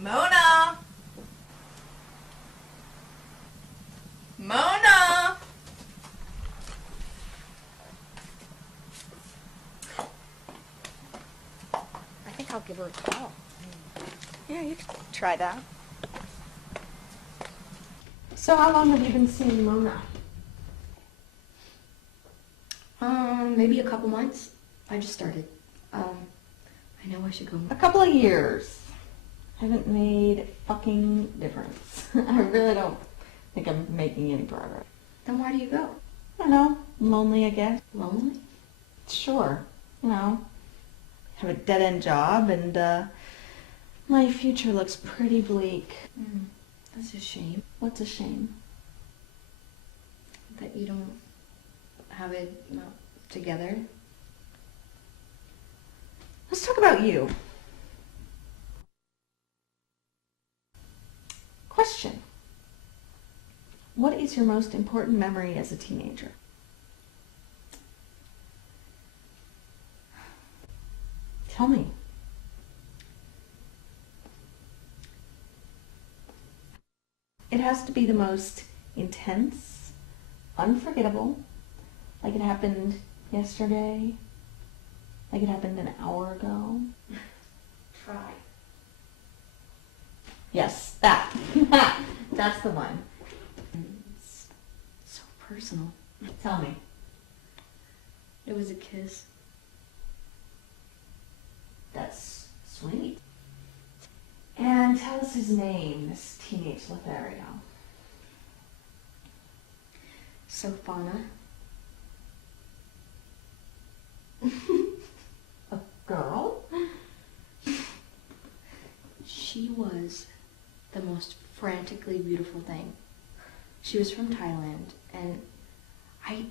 Mona! Mona! I think I'll give her a call. Yeah, you could try that. So how long have you been seeing Mona? Maybe a couple months. I just started. I know I should go. A couple of years. Haven't made a fucking difference. I really don't think I'm making any progress. Then why do you go? I don't know. Lonely, I guess. Lonely? Sure. You know, have a dead-end job and, my future looks pretty bleak. That's a shame. What's a shame? That you don't have it together. Let's talk about you. Question. What is your most important memory as a teenager? Tell me. It has to be the most intense, unforgettable, like it happened yesterday, like it happened an hour ago. Try. Yes, that. That's the one. It's so personal. Tell me. It was a kiss. That's sweet. And tell us his name, this teenage Lothario. Sophana. A girl? She was the most frantically beautiful thing. She was from Thailand, and I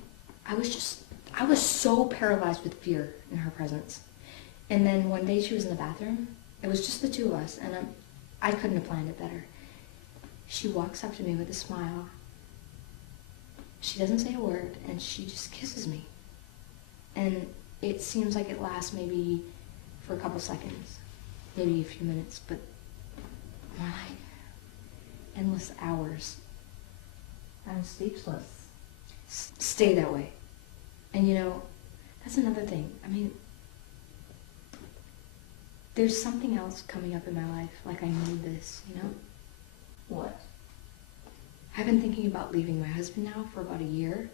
was so paralyzed with fear in her presence. And then one day she was in the bathroom. It was just the two of us, and I couldn't have planned it better. She walks up to me with a smile. She doesn't say a word, and she just kisses me. And it seems like it lasts maybe for a couple seconds, maybe a few minutes, but more like endless hours. I'm speechless. Stay that way. And you know, that's another thing. I mean, there's something else coming up in my life, like I need this, you know? What? I've been thinking about leaving my husband now for about a year.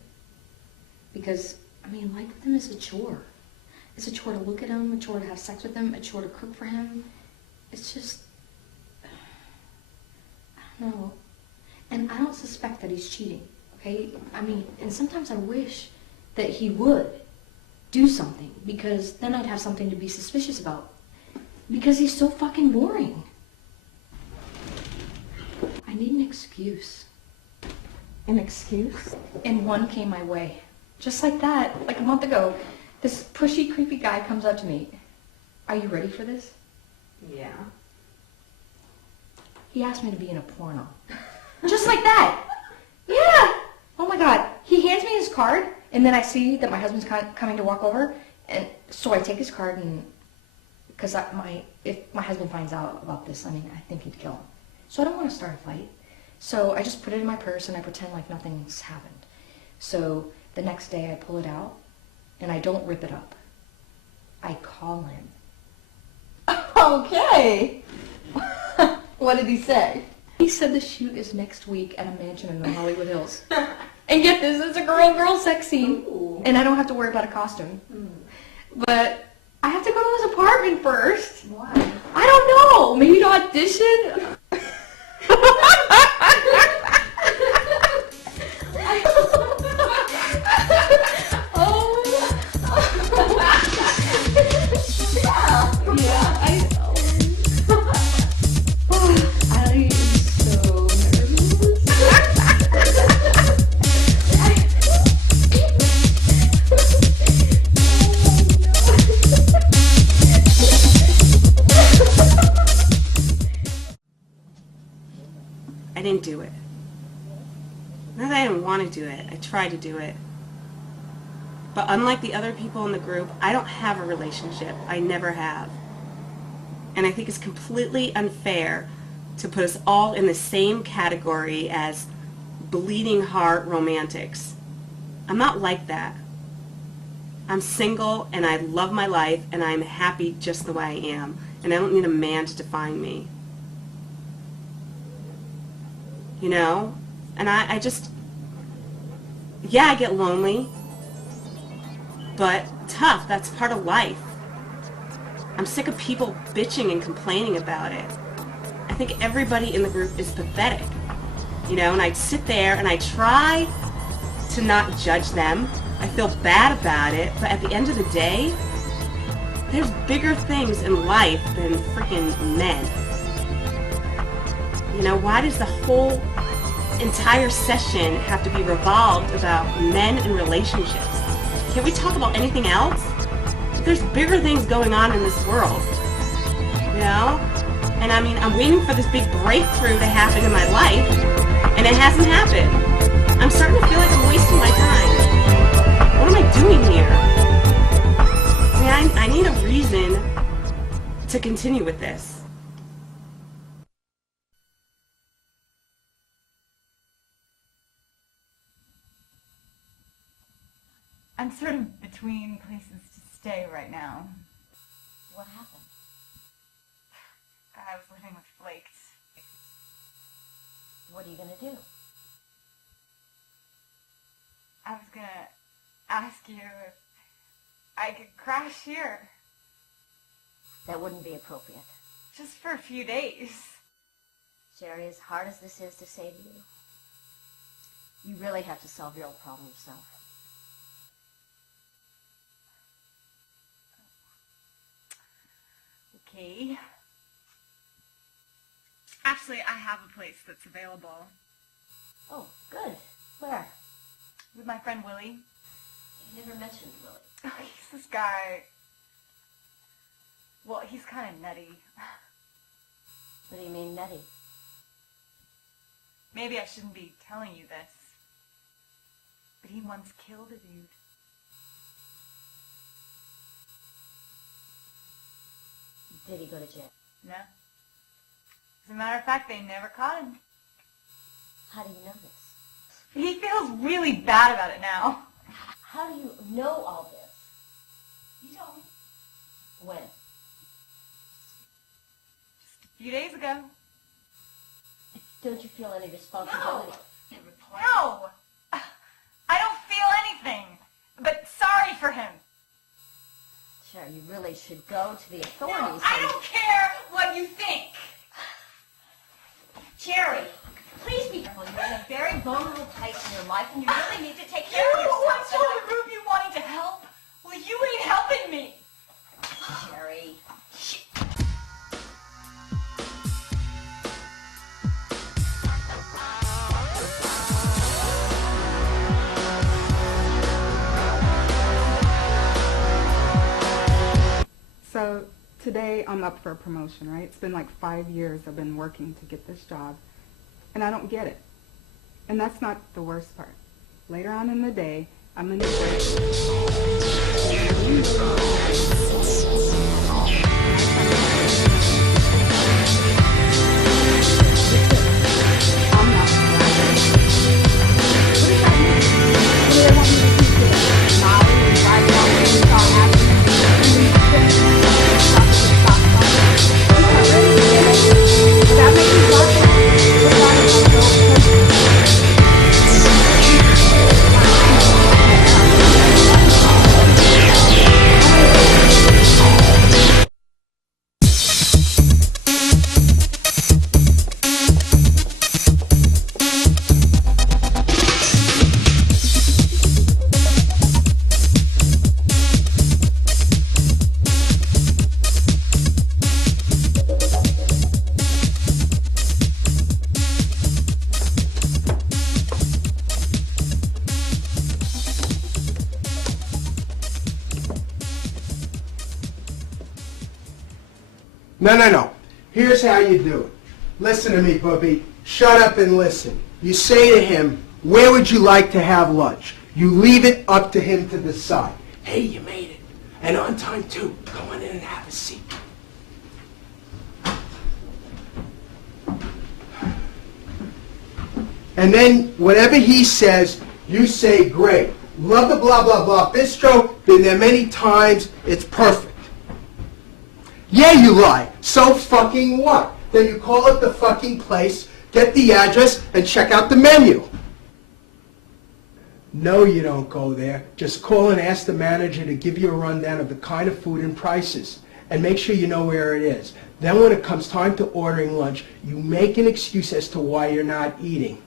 Because, I mean, life with him is a chore. It's a chore to look at him, a chore to have sex with him, a chore to cook for him. It's just, I don't know. And I don't suspect that he's cheating, okay? I mean, and sometimes I wish that he would do something, because then I'd have something to be suspicious about. Because he's so fucking boring. I need an excuse. An excuse? And one came my way. Just like that, like a month ago, this pushy, creepy guy comes up to me. Are you ready for this? Yeah. He asked me to be in a porno. Just like that. Yeah. Oh my God. he hands me his card, and then I see that my husband's coming to walk over, and so I take his card, and because if my husband finds out about this, I mean, I think he'd kill him. So I don't want to start a fight. So I just put it in my purse, and I pretend like nothing's happened. So the next day I pull it out, and I don't rip it up. I call him. Okay. What did he say? He said the shoot is next week at a mansion in the Hollywood Hills. And get this, it's a girl-girl sex scene. Ooh. And I don't have to worry about a costume. But I have to go to his apartment first. Why? I don't know. Maybe to audition. I didn't do it. Not that I didn't want to do it. I tried to do it. But unlike the other people in the group, I don't have a relationship. I never have. And I think it's completely unfair to put us all in the same category as bleeding heart romantics. I'm not like that. I'm single and I love my life and I'm happy just the way I am. And I don't need a man to define me. You know? And I just, yeah, I get lonely, but tough, that's part of life. I'm sick of people bitching and complaining about it. I think everybody in the group is pathetic, you know, and I sit there and I try to not judge them. I feel bad about it, but at the end of the day, there's bigger things in life than freaking men. You know, why does the whole entire session have to be revolved about men and relationships? Can't we talk about anything else? There's bigger things going on in this world, you know? And I mean, I'm waiting for this big breakthrough to happen in my life, and it hasn't happened. I'm starting to feel like I'm wasting my time. What am I doing here? I mean, I need a reason to continue with this. I'm sort of between places to stay right now. What happened? I was living with Flakes. What are you gonna do? I was gonna ask you if I could crash here. That wouldn't be appropriate. Just for a few days. Sherry, as hard as this is to say to you, you really have to solve your own problem yourself. Okay. Actually, I have a place that's available. Oh, good. Where? With my friend Willie. You never mentioned Willie. Oh, he's this guy. Well, he's kind of nutty. What do you mean, nutty? Maybe I shouldn't be telling you this, but he once killed a dude. Did he go to jail? No. As a matter of fact, they never caught him. How do you know this? He feels really bad about it now. How do you know all this? He told me. When? Just a few days ago. Don't you feel any responsibility? No! I don't feel anything, but sorry for him. Sure, you really should go to the authorities. No, I don't care what you think. Cherry, please be careful. You're in a very vulnerable place in your life, and you really need to take care of You yourself. went to the group you wanted to help. Well, you ain't helping me. Cherry. So today I'm up for a promotion, right? It's been like 5 years I've been working to get this job, and I don't get it. And that's not the worst part. later on in the day, I'm going to break. No. Here's how you do it. Listen to me, Bubby. Shut up and listen. You say to him, where would you like to have lunch? You leave it up to him to decide. Hey, you made it. And on time, too. Go on in and have a seat. And then, whatever he says, you say, great. Love the blah, blah, blah bistro. Been there many times. It's perfect. Yeah, you lie. So fucking what? Then you call up the fucking place, get the address, and check out the menu. No, you don't go there. Just call and ask the manager to give you a rundown of the kind of food and prices. And make sure you know where it is. Then when it comes time to ordering lunch, you make an excuse as to why you're not eating.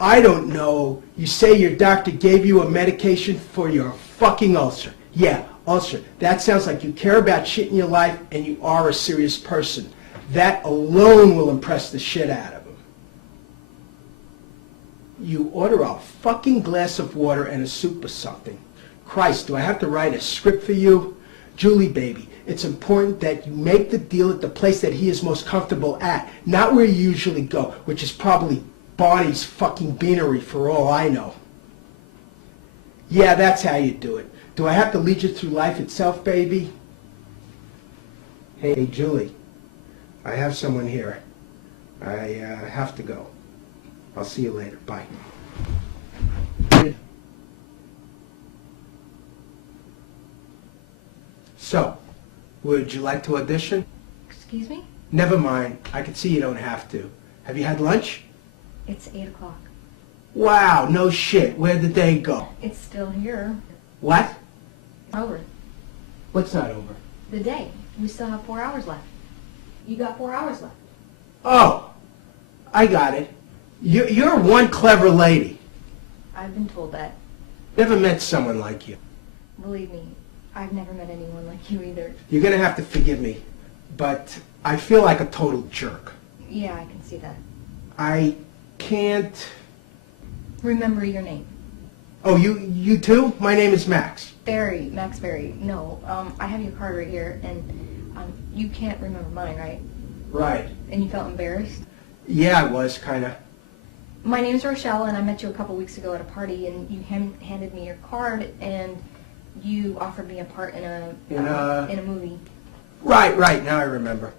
I don't know. You say your doctor gave you a medication for your fucking ulcer. Yeah, ulcer. That sounds like you care about shit in your life and you are a serious person. That alone will impress the shit out of him. You order a fucking glass of water and a soup or something. Christ, do I have to write a script for you? Julie, baby, it's important that you make the deal at the place that he is most comfortable at, not where you usually go, which is probably Barney's fucking beanery for all I know. Yeah, that's how you do it. Do I have to lead you through life itself, baby? Hey, Julie, I have someone here. I have to go. I'll see you later. Bye. So, would you like to audition? Excuse me? Never mind. I can see you don't have to. Have you had lunch? It's 8 o'clock. Wow, no shit. Where'd the day go? It's still here. What? Over. What's not over? The day. We still have 4 hours left. You got 4 hours left. Oh, I got it. You're one clever lady. I've been told that. Never met someone like you. Believe me, I've never met anyone like you either. You're gonna have to forgive me, but I feel like a total jerk. Yeah, I can see that. I can't... Remember your name. Oh, you too? My name is Max. Barry, Max Barry. No, I have your card right here, and you can't remember mine, right? Right. And you felt embarrassed? Yeah, I was, kinda. My name's Rochelle, and I met you a couple weeks ago at a party, and you handed me your card, and you offered me a part in a movie. Right, now I remember.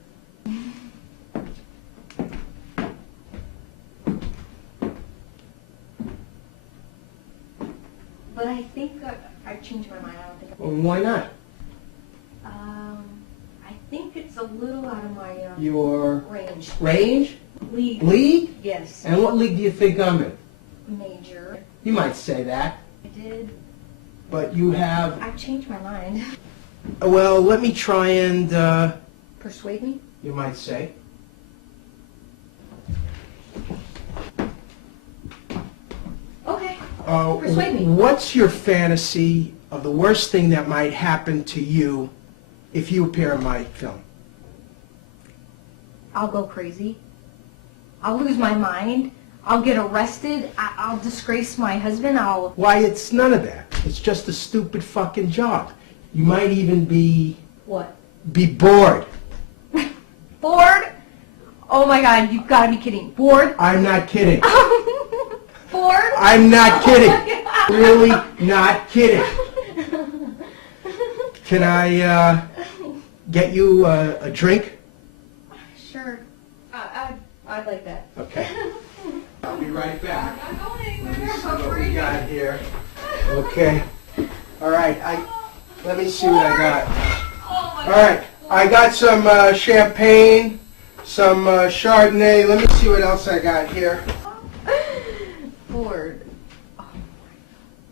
But I think I've changed my mind. I don't think. Well, why not? I think it's a little out of my Your range. Range? League. League? Yes. And what league do you think I'm in? Major. You might say that. I did. But you have... I've changed my mind. Well, let me try and, Persuade me? You might say. Okay. Persuade me. What's your fantasy of the worst thing that might happen to you if you appear in my film? I'll go crazy. I'll lose my mind. I'll get arrested. I'll disgrace my husband. Why, it's none of that. It's just a stupid fucking job. You might even be... What? Be bored. Bored? Oh my God, you've got to be kidding. Bored? I'm not kidding. Bored? Ford? I'm not kidding. Really not kidding. Can I get you a drink? Sure. I'd like that. Okay. I'll be right back. Let me see what we got here. Okay. All right. Let me see what I got. All right. I got some champagne, some Chardonnay. Let me see what else I got here. Ford. Oh,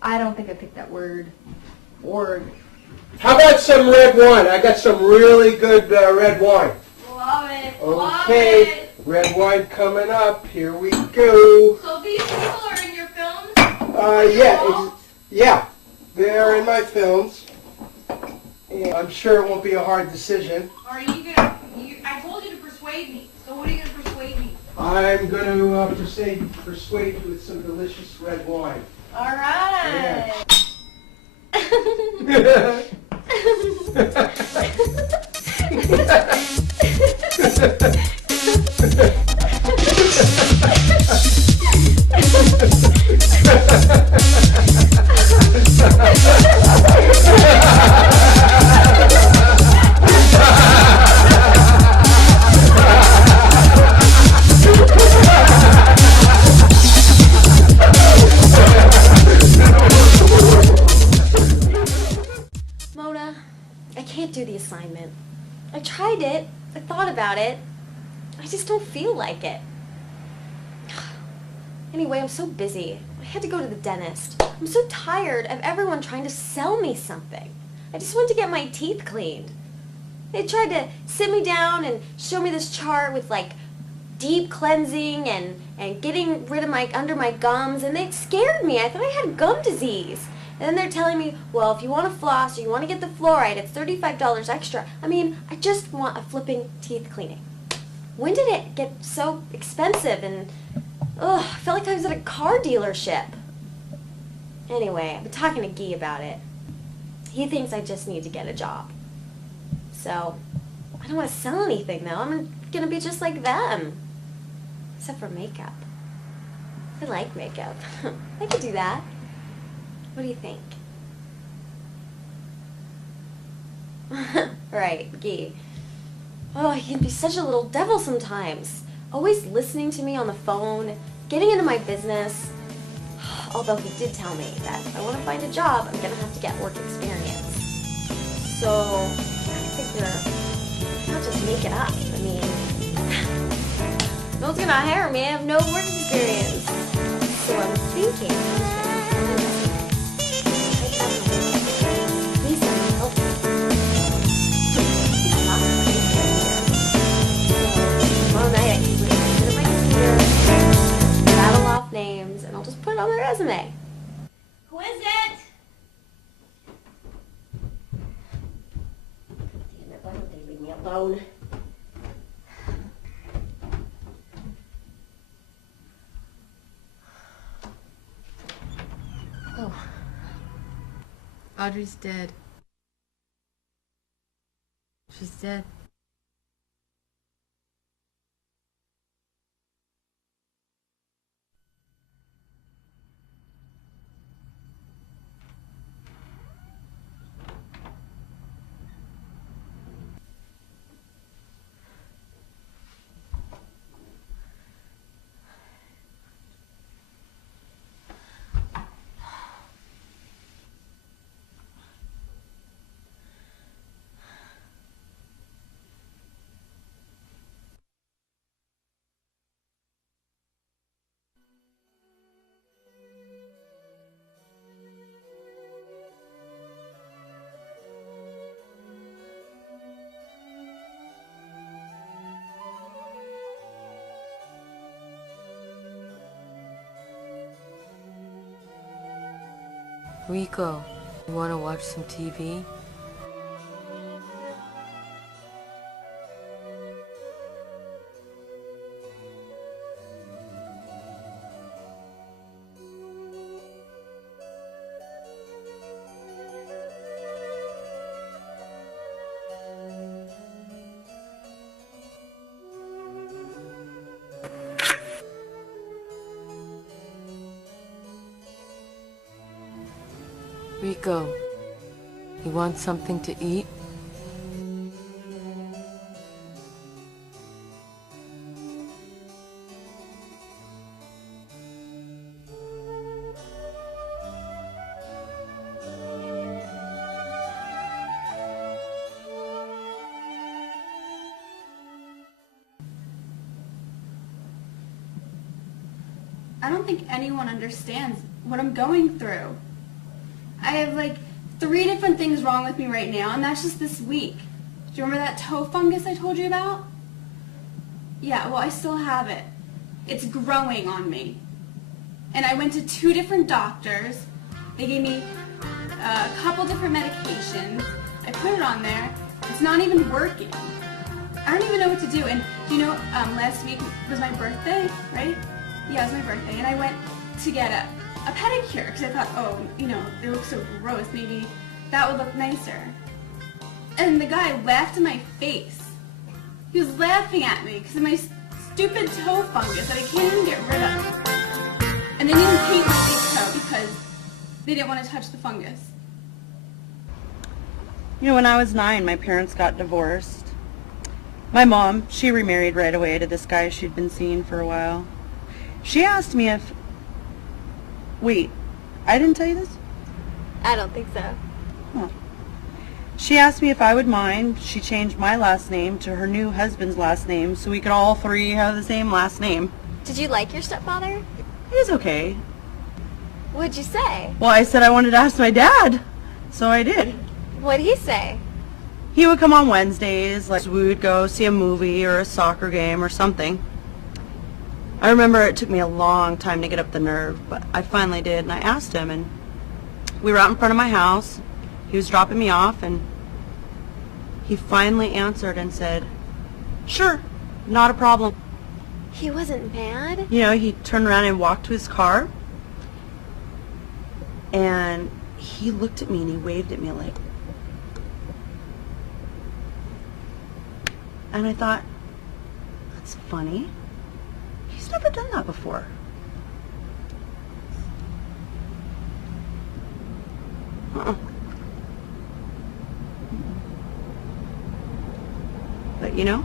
I don't think I picked that word. Ford. How about some red wine? I got some really good red wine. Love it. Okay. Love it. Red wine coming up. Here we go. So these people are in your films? Yeah, they're in my films. And I'm sure it won't be a hard decision. Are you gonna? I told you to persuade me. So what are you gonna persuade me? I'm going to persuade you with some delicious red wine. All right. Mona, I can't do the assignment. I tried it. I thought about it. I just don't feel like it. Anyway, I'm so busy. I had to go to the dentist. I'm so tired of everyone trying to sell me something. I just went to get my teeth cleaned. They tried to sit me down and show me this chart with like deep cleansing and getting rid of under my gums, and they scared me. I thought I had gum disease. And then they're telling me, well, if you want to floss or you want to get the fluoride, it's $35 extra. I mean, I just want a flipping teeth cleaning. When did it get so expensive? And I felt like I was at a car dealership. Anyway, I've been talking to Guy about it. He thinks I just need to get a job. So, I don't want to sell anything though. I'm gonna be just like them. Except for makeup. I like makeup. I could do that. What do you think? Right, Guy. Oh, he can be such a little devil sometimes. Always listening to me on the phone, getting into my business. Although he did tell me that if I want to find a job, I'm going to have to get work experience. So, I figure, I'll just make it up. I mean, no one's going to hire me. I have no work experience. So I'm thinking, rattle off names, and I'll just put it on my resume. Who is it? Damn it, why don't they leave me alone? Oh. Audrey's dead. She's dead. Rico, you want to watch some TV? Rico, you want something to eat? I don't think anyone understands what I'm going through. I have like 3 different things wrong with me right now, and that's just this week. Do you remember that toe fungus I told you about? Yeah, well, I still have it. It's growing on me. And I went to 2 different doctors. They gave me a couple different medications. I put it on there. It's not even working. I don't even know what to do. And do you know, last week was my birthday, right? Yeah, it was my birthday. And I went to get a pedicure because I thought, oh, you know, they look so gross. Maybe that would look nicer. And the guy laughed in my face. He was laughing at me because of my stupid toe fungus that I can't even get rid of. And they didn't paint my big toe because they didn't want to touch the fungus. You know, when I was 9, my parents got divorced. My mom, she remarried right away to this guy she'd been seeing for a while. She asked me if... Wait, I didn't tell you this? I don't think so. Oh. She asked me if I would mind. She changed my last name to her new husband's last name so we could all 3 have the same last name. Did you like your stepfather? He was okay. What'd you say? Well, I said I wanted to ask my dad, so I did. What'd he say? He would come on Wednesdays, like we would go see a movie or a soccer game or something. I remember it took me a long time to get up the nerve, but I finally did, and I asked him, and we were out in front of my house. He was dropping me off, and he finally answered and said, "Sure, not a problem." He wasn't mad? You know, he turned around and walked to his car, and he looked at me and he waved at me like, and I thought, that's funny. He's never done that before. But you know,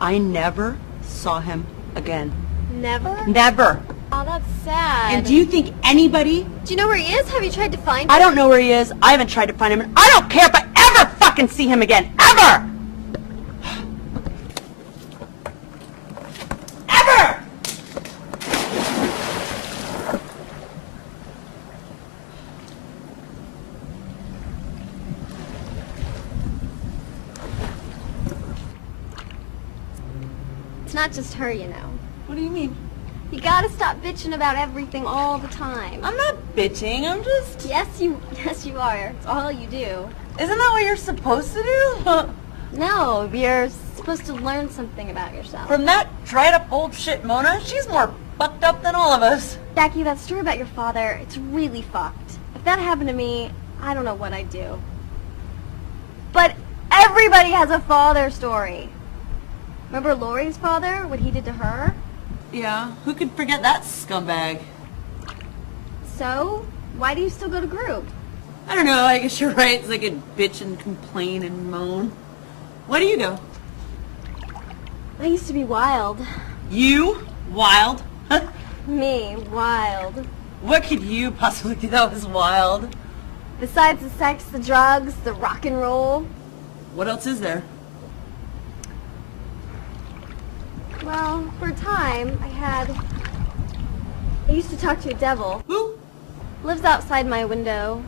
I never saw him again. Never? Never. Oh, that's sad. And do you think anybody... Do you know where he is? Have you tried to find him? I don't know where he is. I haven't tried to find him. And I don't care if I ever fucking see him again. Ever! Ever! It's not just her, you know. What do you mean? You gotta stop bitching about everything all the time. I'm not bitching, I'm just... Yes, you are. It's all you do. Isn't that what you're supposed to do? No, you're supposed to learn something about yourself. From that dried up old shit Mona, she's more fucked up than all of us. Jackie, that story about your father, it's really fucked. If that happened to me, I don't know what I'd do. But everybody has a father story. Remember Lori's father, what he did to her? Yeah, who could forget that scumbag? So, why do you still go to group? I don't know, I guess you're right. It's like a bitch and complain and moan. Why do you go? I used to be wild. You? Wild? Me, wild. What could you possibly do that was wild? Besides the sex, the drugs, the rock and roll. What else is there? Well, for a time, I used to talk to a devil. Who? Lives outside my window,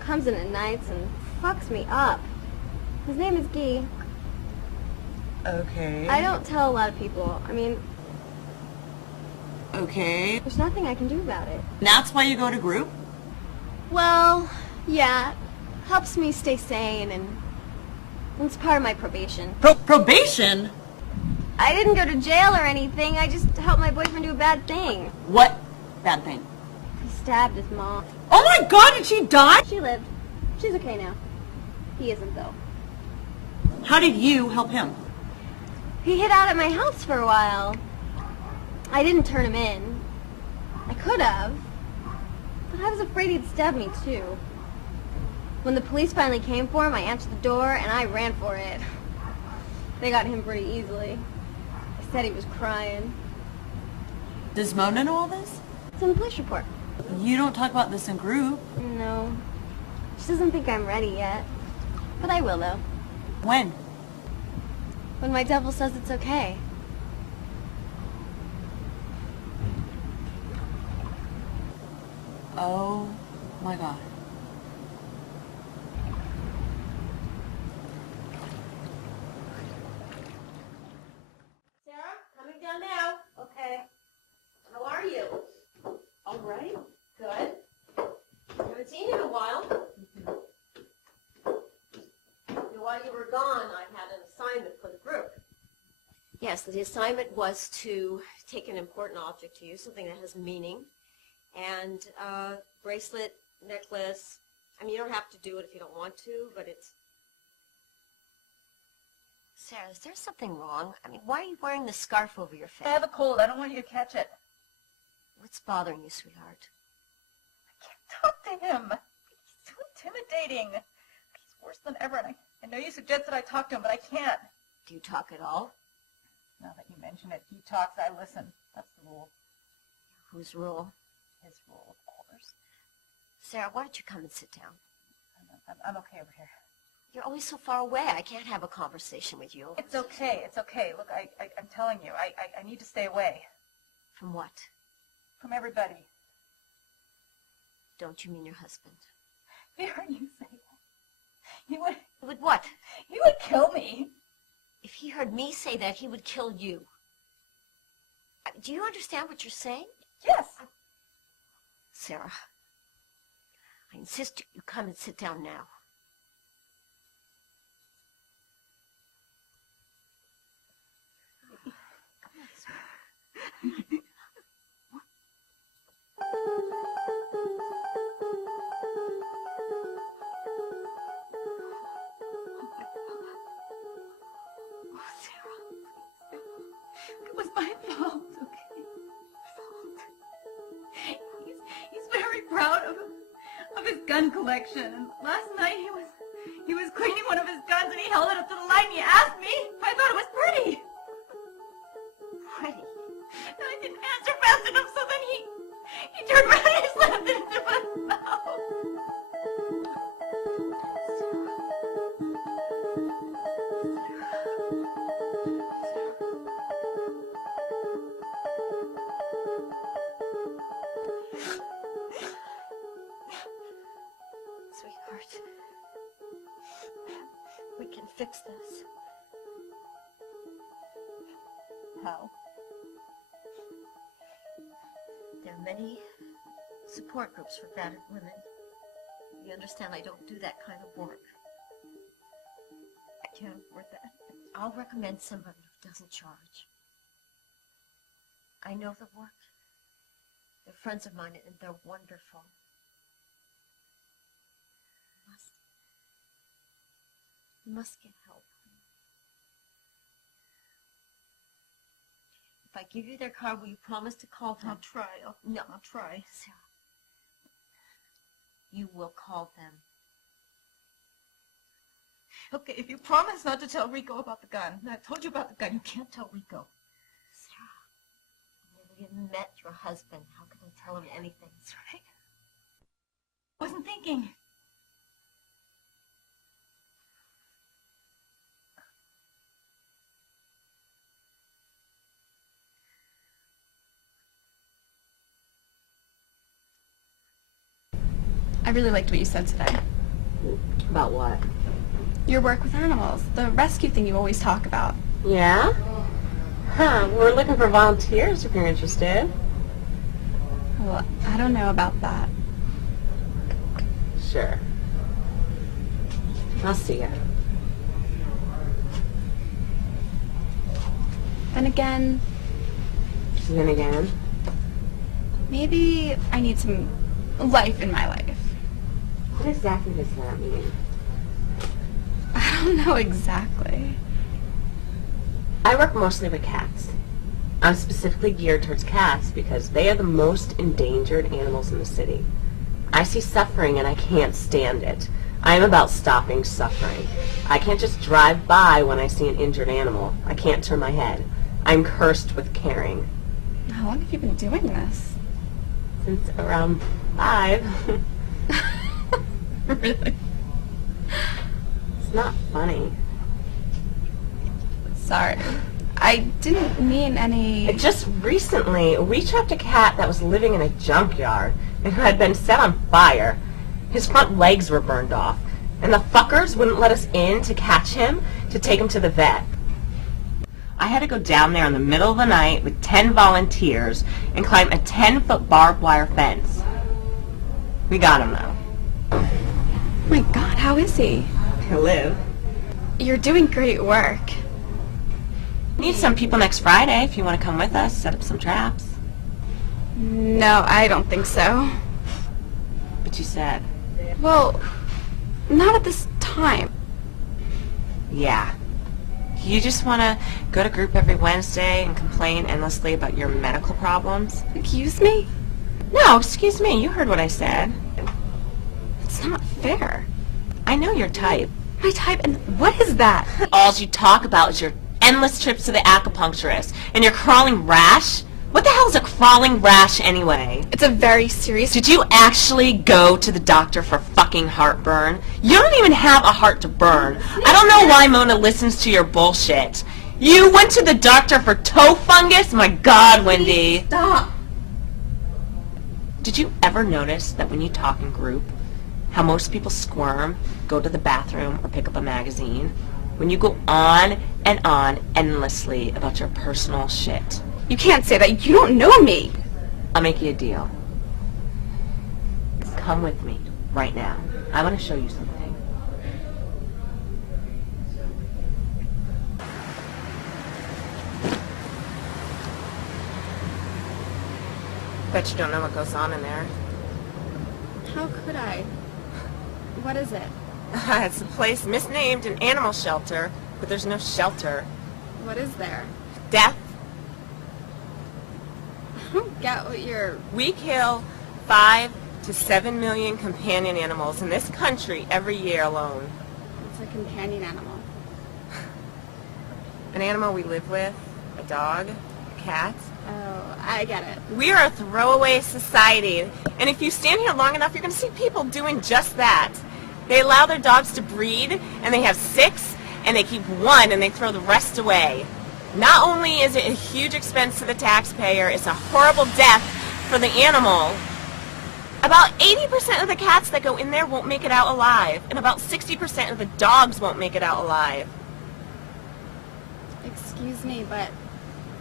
comes in at nights and fucks me up. His name is Guy. Okay. I don't tell a lot of people. I mean... Okay. There's nothing I can do about it. And that's why you go to group? Well, yeah. Helps me stay sane and... It's part of my probation. Probation? I didn't go to jail or anything. I just helped my boyfriend do a bad thing. What bad thing? He stabbed his mom. Oh my god, did she die? She lived. She's okay now. He isn't, though. How did you help him? He hid out at my house for a while. I didn't turn him in. I could have. But I was afraid he'd stab me, too. When the police finally came for him, I answered the door, and I ran for it. They got him pretty easily. They said he was crying. Does Mona know all this? It's in the police report. You don't talk about this in group. No. She doesn't think I'm ready yet. But I will, though. When? When my devil says it's okay. Oh my God. Sarah, coming down now. Okay. How are you? All right. Good. Haven't seen you in a while. While you were gone, I had an assignment for the group. Yes, the assignment was to take an important object to you, something that has meaning, and bracelet, necklace. I mean, you don't have to do it if you don't want to, but it's... Sarah, is there something wrong? I mean, why are you wearing the scarf over your face? I have a cold. I don't want you to catch it. What's bothering you, sweetheart? Talk to him. He's so intimidating. He's worse than ever, and I know you suggested I talk to him, but I can't. Do you talk at all? Now that you mention it, he talks, I listen. That's the rule. Whose rule? His rule, of course. Sarah, why don't you come and sit down? I'm okay over here. You're always so far away. I can't have a conversation with you. It's okay. It's okay. Look, I'm telling you, I need to stay away. From what? From everybody. Don't you mean your husband? If he heard you say that, he would... Would what? He would kill me. If he heard me say that, he would kill you. Do you understand what you're saying? Yes. Sarah, I insist you come and sit down now. It was my fault, okay? He's very proud of his gun collection. And last night he was cleaning one of his guns and he held it up to the light and he asked me if I thought it was pretty. Pretty? And I didn't answer fast enough, so then he turned around and he slammed it into my mouth. Sweetheart, we can fix this. How? There are many support groups for battered women. You understand I don't do that kind of work. I can't afford that. I'll recommend somebody who doesn't charge. I know the work. They're friends of mine and they're wonderful. You must get help. If I give you their card, will you promise to call them? I'll try. I'll try. Sarah, you will call them. Okay, if you promise not to tell Rico about the gun. I told you about the gun. You can't tell Rico. Sarah, I never even met your husband. How can I tell him anything? That's right. I wasn't thinking. I really liked what you said today. About what? Your work with animals, the rescue thing you always talk about. Yeah? Huh, we're looking for volunteers if you're interested. Well, I don't know about that. Sure. I'll see ya. Then again, maybe I need some life in my life. What exactly does that mean? I don't know exactly. I work mostly with cats. I'm specifically geared towards cats because they are the most endangered animals in the city. I see suffering and I can't stand it. I'm about stopping suffering. I can't just drive by when I see an injured animal. I can't turn my head. I'm cursed with caring. How long have you been doing this? Since around 5. Really? It's not funny. Sorry. I didn't mean any... Just recently, we trapped a cat that was living in a junkyard and who had been set on fire. His front legs were burned off, and the fuckers wouldn't let us in to catch him to take him to the vet. I had to go down there in the middle of the night with 10 volunteers and climb a 10-foot barbed wire fence. We got him, though. Oh my God, how is he? He'll live. You're doing great work. Need some people next Friday if you want to come with us, set up some traps. No, I don't think so. But you said. Well, not at this time. Yeah. You just want to go to group every Wednesday and complain endlessly about your medical problems? Excuse me? No, excuse me. You heard what I said. It's not fair. I know your type. My type? And what is that? All you talk about is your endless trips to the acupuncturist and your crawling rash. What the hell is a crawling rash anyway? It's a very serious... Did you actually go to the doctor for fucking heartburn? You don't even have a heart to burn. I don't know why Mona listens to your bullshit. You went to the doctor for toe fungus? My God, Wendy. Stop. Did you ever notice that when you talk in group, how most people squirm, go to the bathroom, or pick up a magazine? When you go on and on endlessly about your personal shit. You can't say that. You don't know me. I'll make you a deal. Come with me right now. I want to show you something. Bet you don't know what goes on in there. How could I? What is it? It's a place misnamed an animal shelter, but there's no shelter. What is there? Death. I don't get what you're... We kill 5 to 7 million companion animals in this country every year alone. What's a companion animal? An animal we live with, a dog, a cat. Oh, I get it. We are a throwaway society, and if you stand here long enough, you're going to see people doing just that. They allow their dogs to breed, and they have 6, and they keep 1, and they throw the rest away. Not only is it a huge expense to the taxpayer, it's a horrible death for the animal. About 80% of the cats that go in there won't make it out alive, and about 60% of the dogs won't make it out alive. Excuse me, but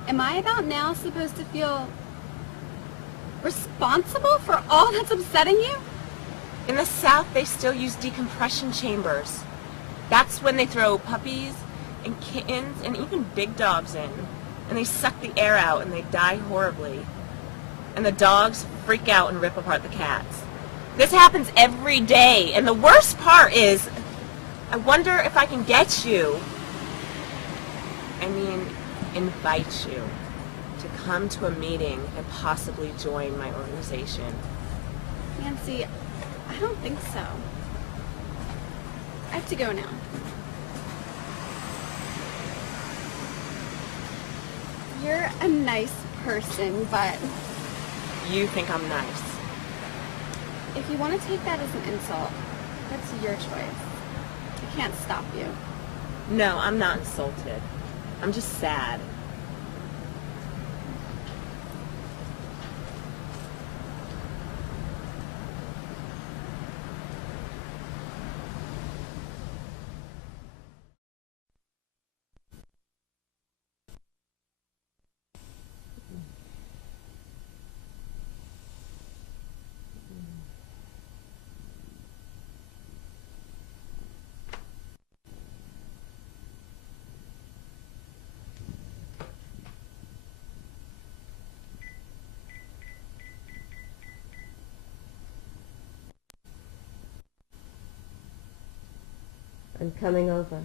am I about now supposed to feel responsible for all that's upsetting you? In the South, they still use decompression chambers. That's when they throw puppies and kittens and even big dogs in. And they suck the air out and they die horribly. And the dogs freak out and rip apart the cats. This happens every day. And the worst part is, I wonder if I can get you, invite you to come to a meeting and possibly join my organization. Nancy, I don't think so. I have to go now. You're a nice person, but... You think I'm nice. If you want to take that as an insult, that's your choice. I can't stop you. No, I'm not insulted. I'm just sad. I'm coming over.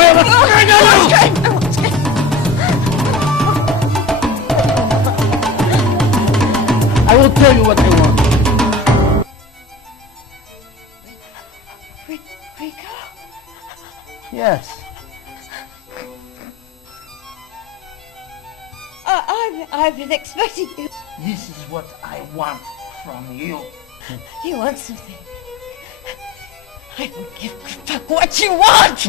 I will tell you what I want. Rico? Yes. I've been expecting you. This is what I want from you. You want something? I don't give a fuck what you want!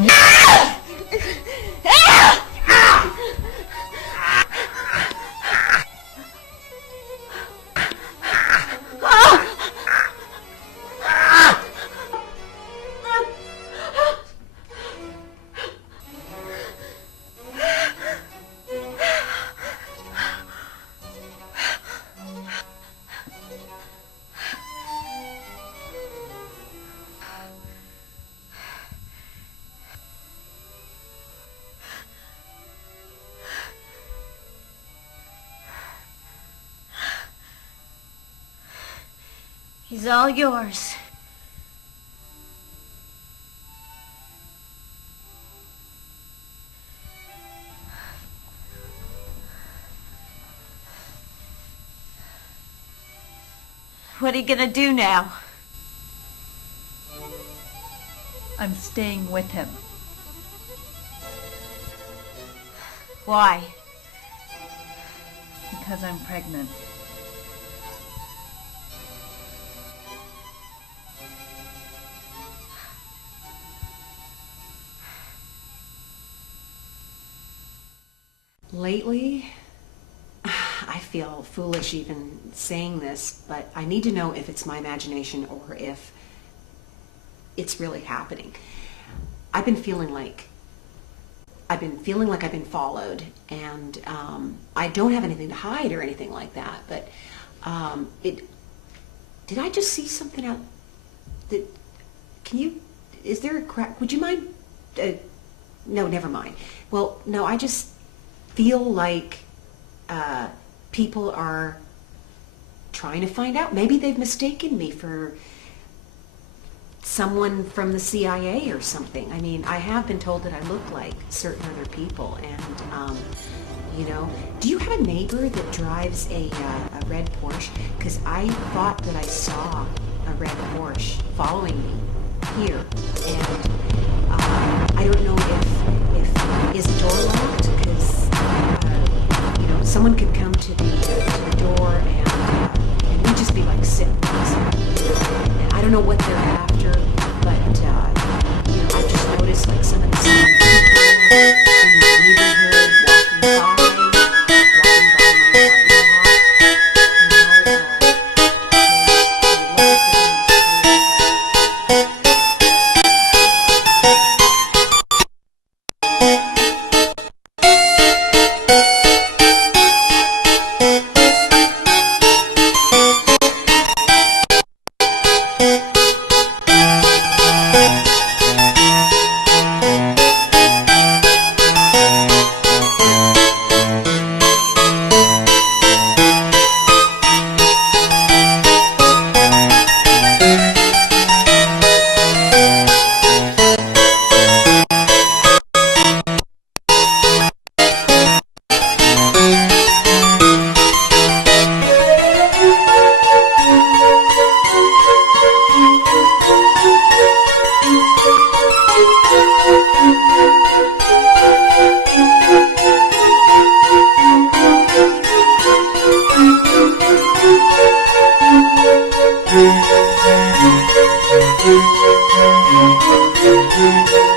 He's all yours. What are you gonna do now? I'm staying with him. Why? Because I'm pregnant. Lately, I feel foolish even saying this, but I need to know if it's my imagination or if it's really happening. I've been feeling like I've been followed, and I don't have anything to hide or anything like that, but did I just see something out that, is there a crack? Would you mind, no, never mind. Well, no, I just feel like people are trying to find out. Maybe they've mistaken me for someone from the CIA or something. I mean, I have been told that I look like certain other people, and you know, do you have a neighbor that drives a red Porsche? Because I thought that I saw a red Porsche following me here, and I don't know if is the door locked, because you know, someone could come to the door and we'd just be like sitting. And I don't know what they're after, but you know, I've just noticed like some of the same people in my neighborhood walking by my Thank you.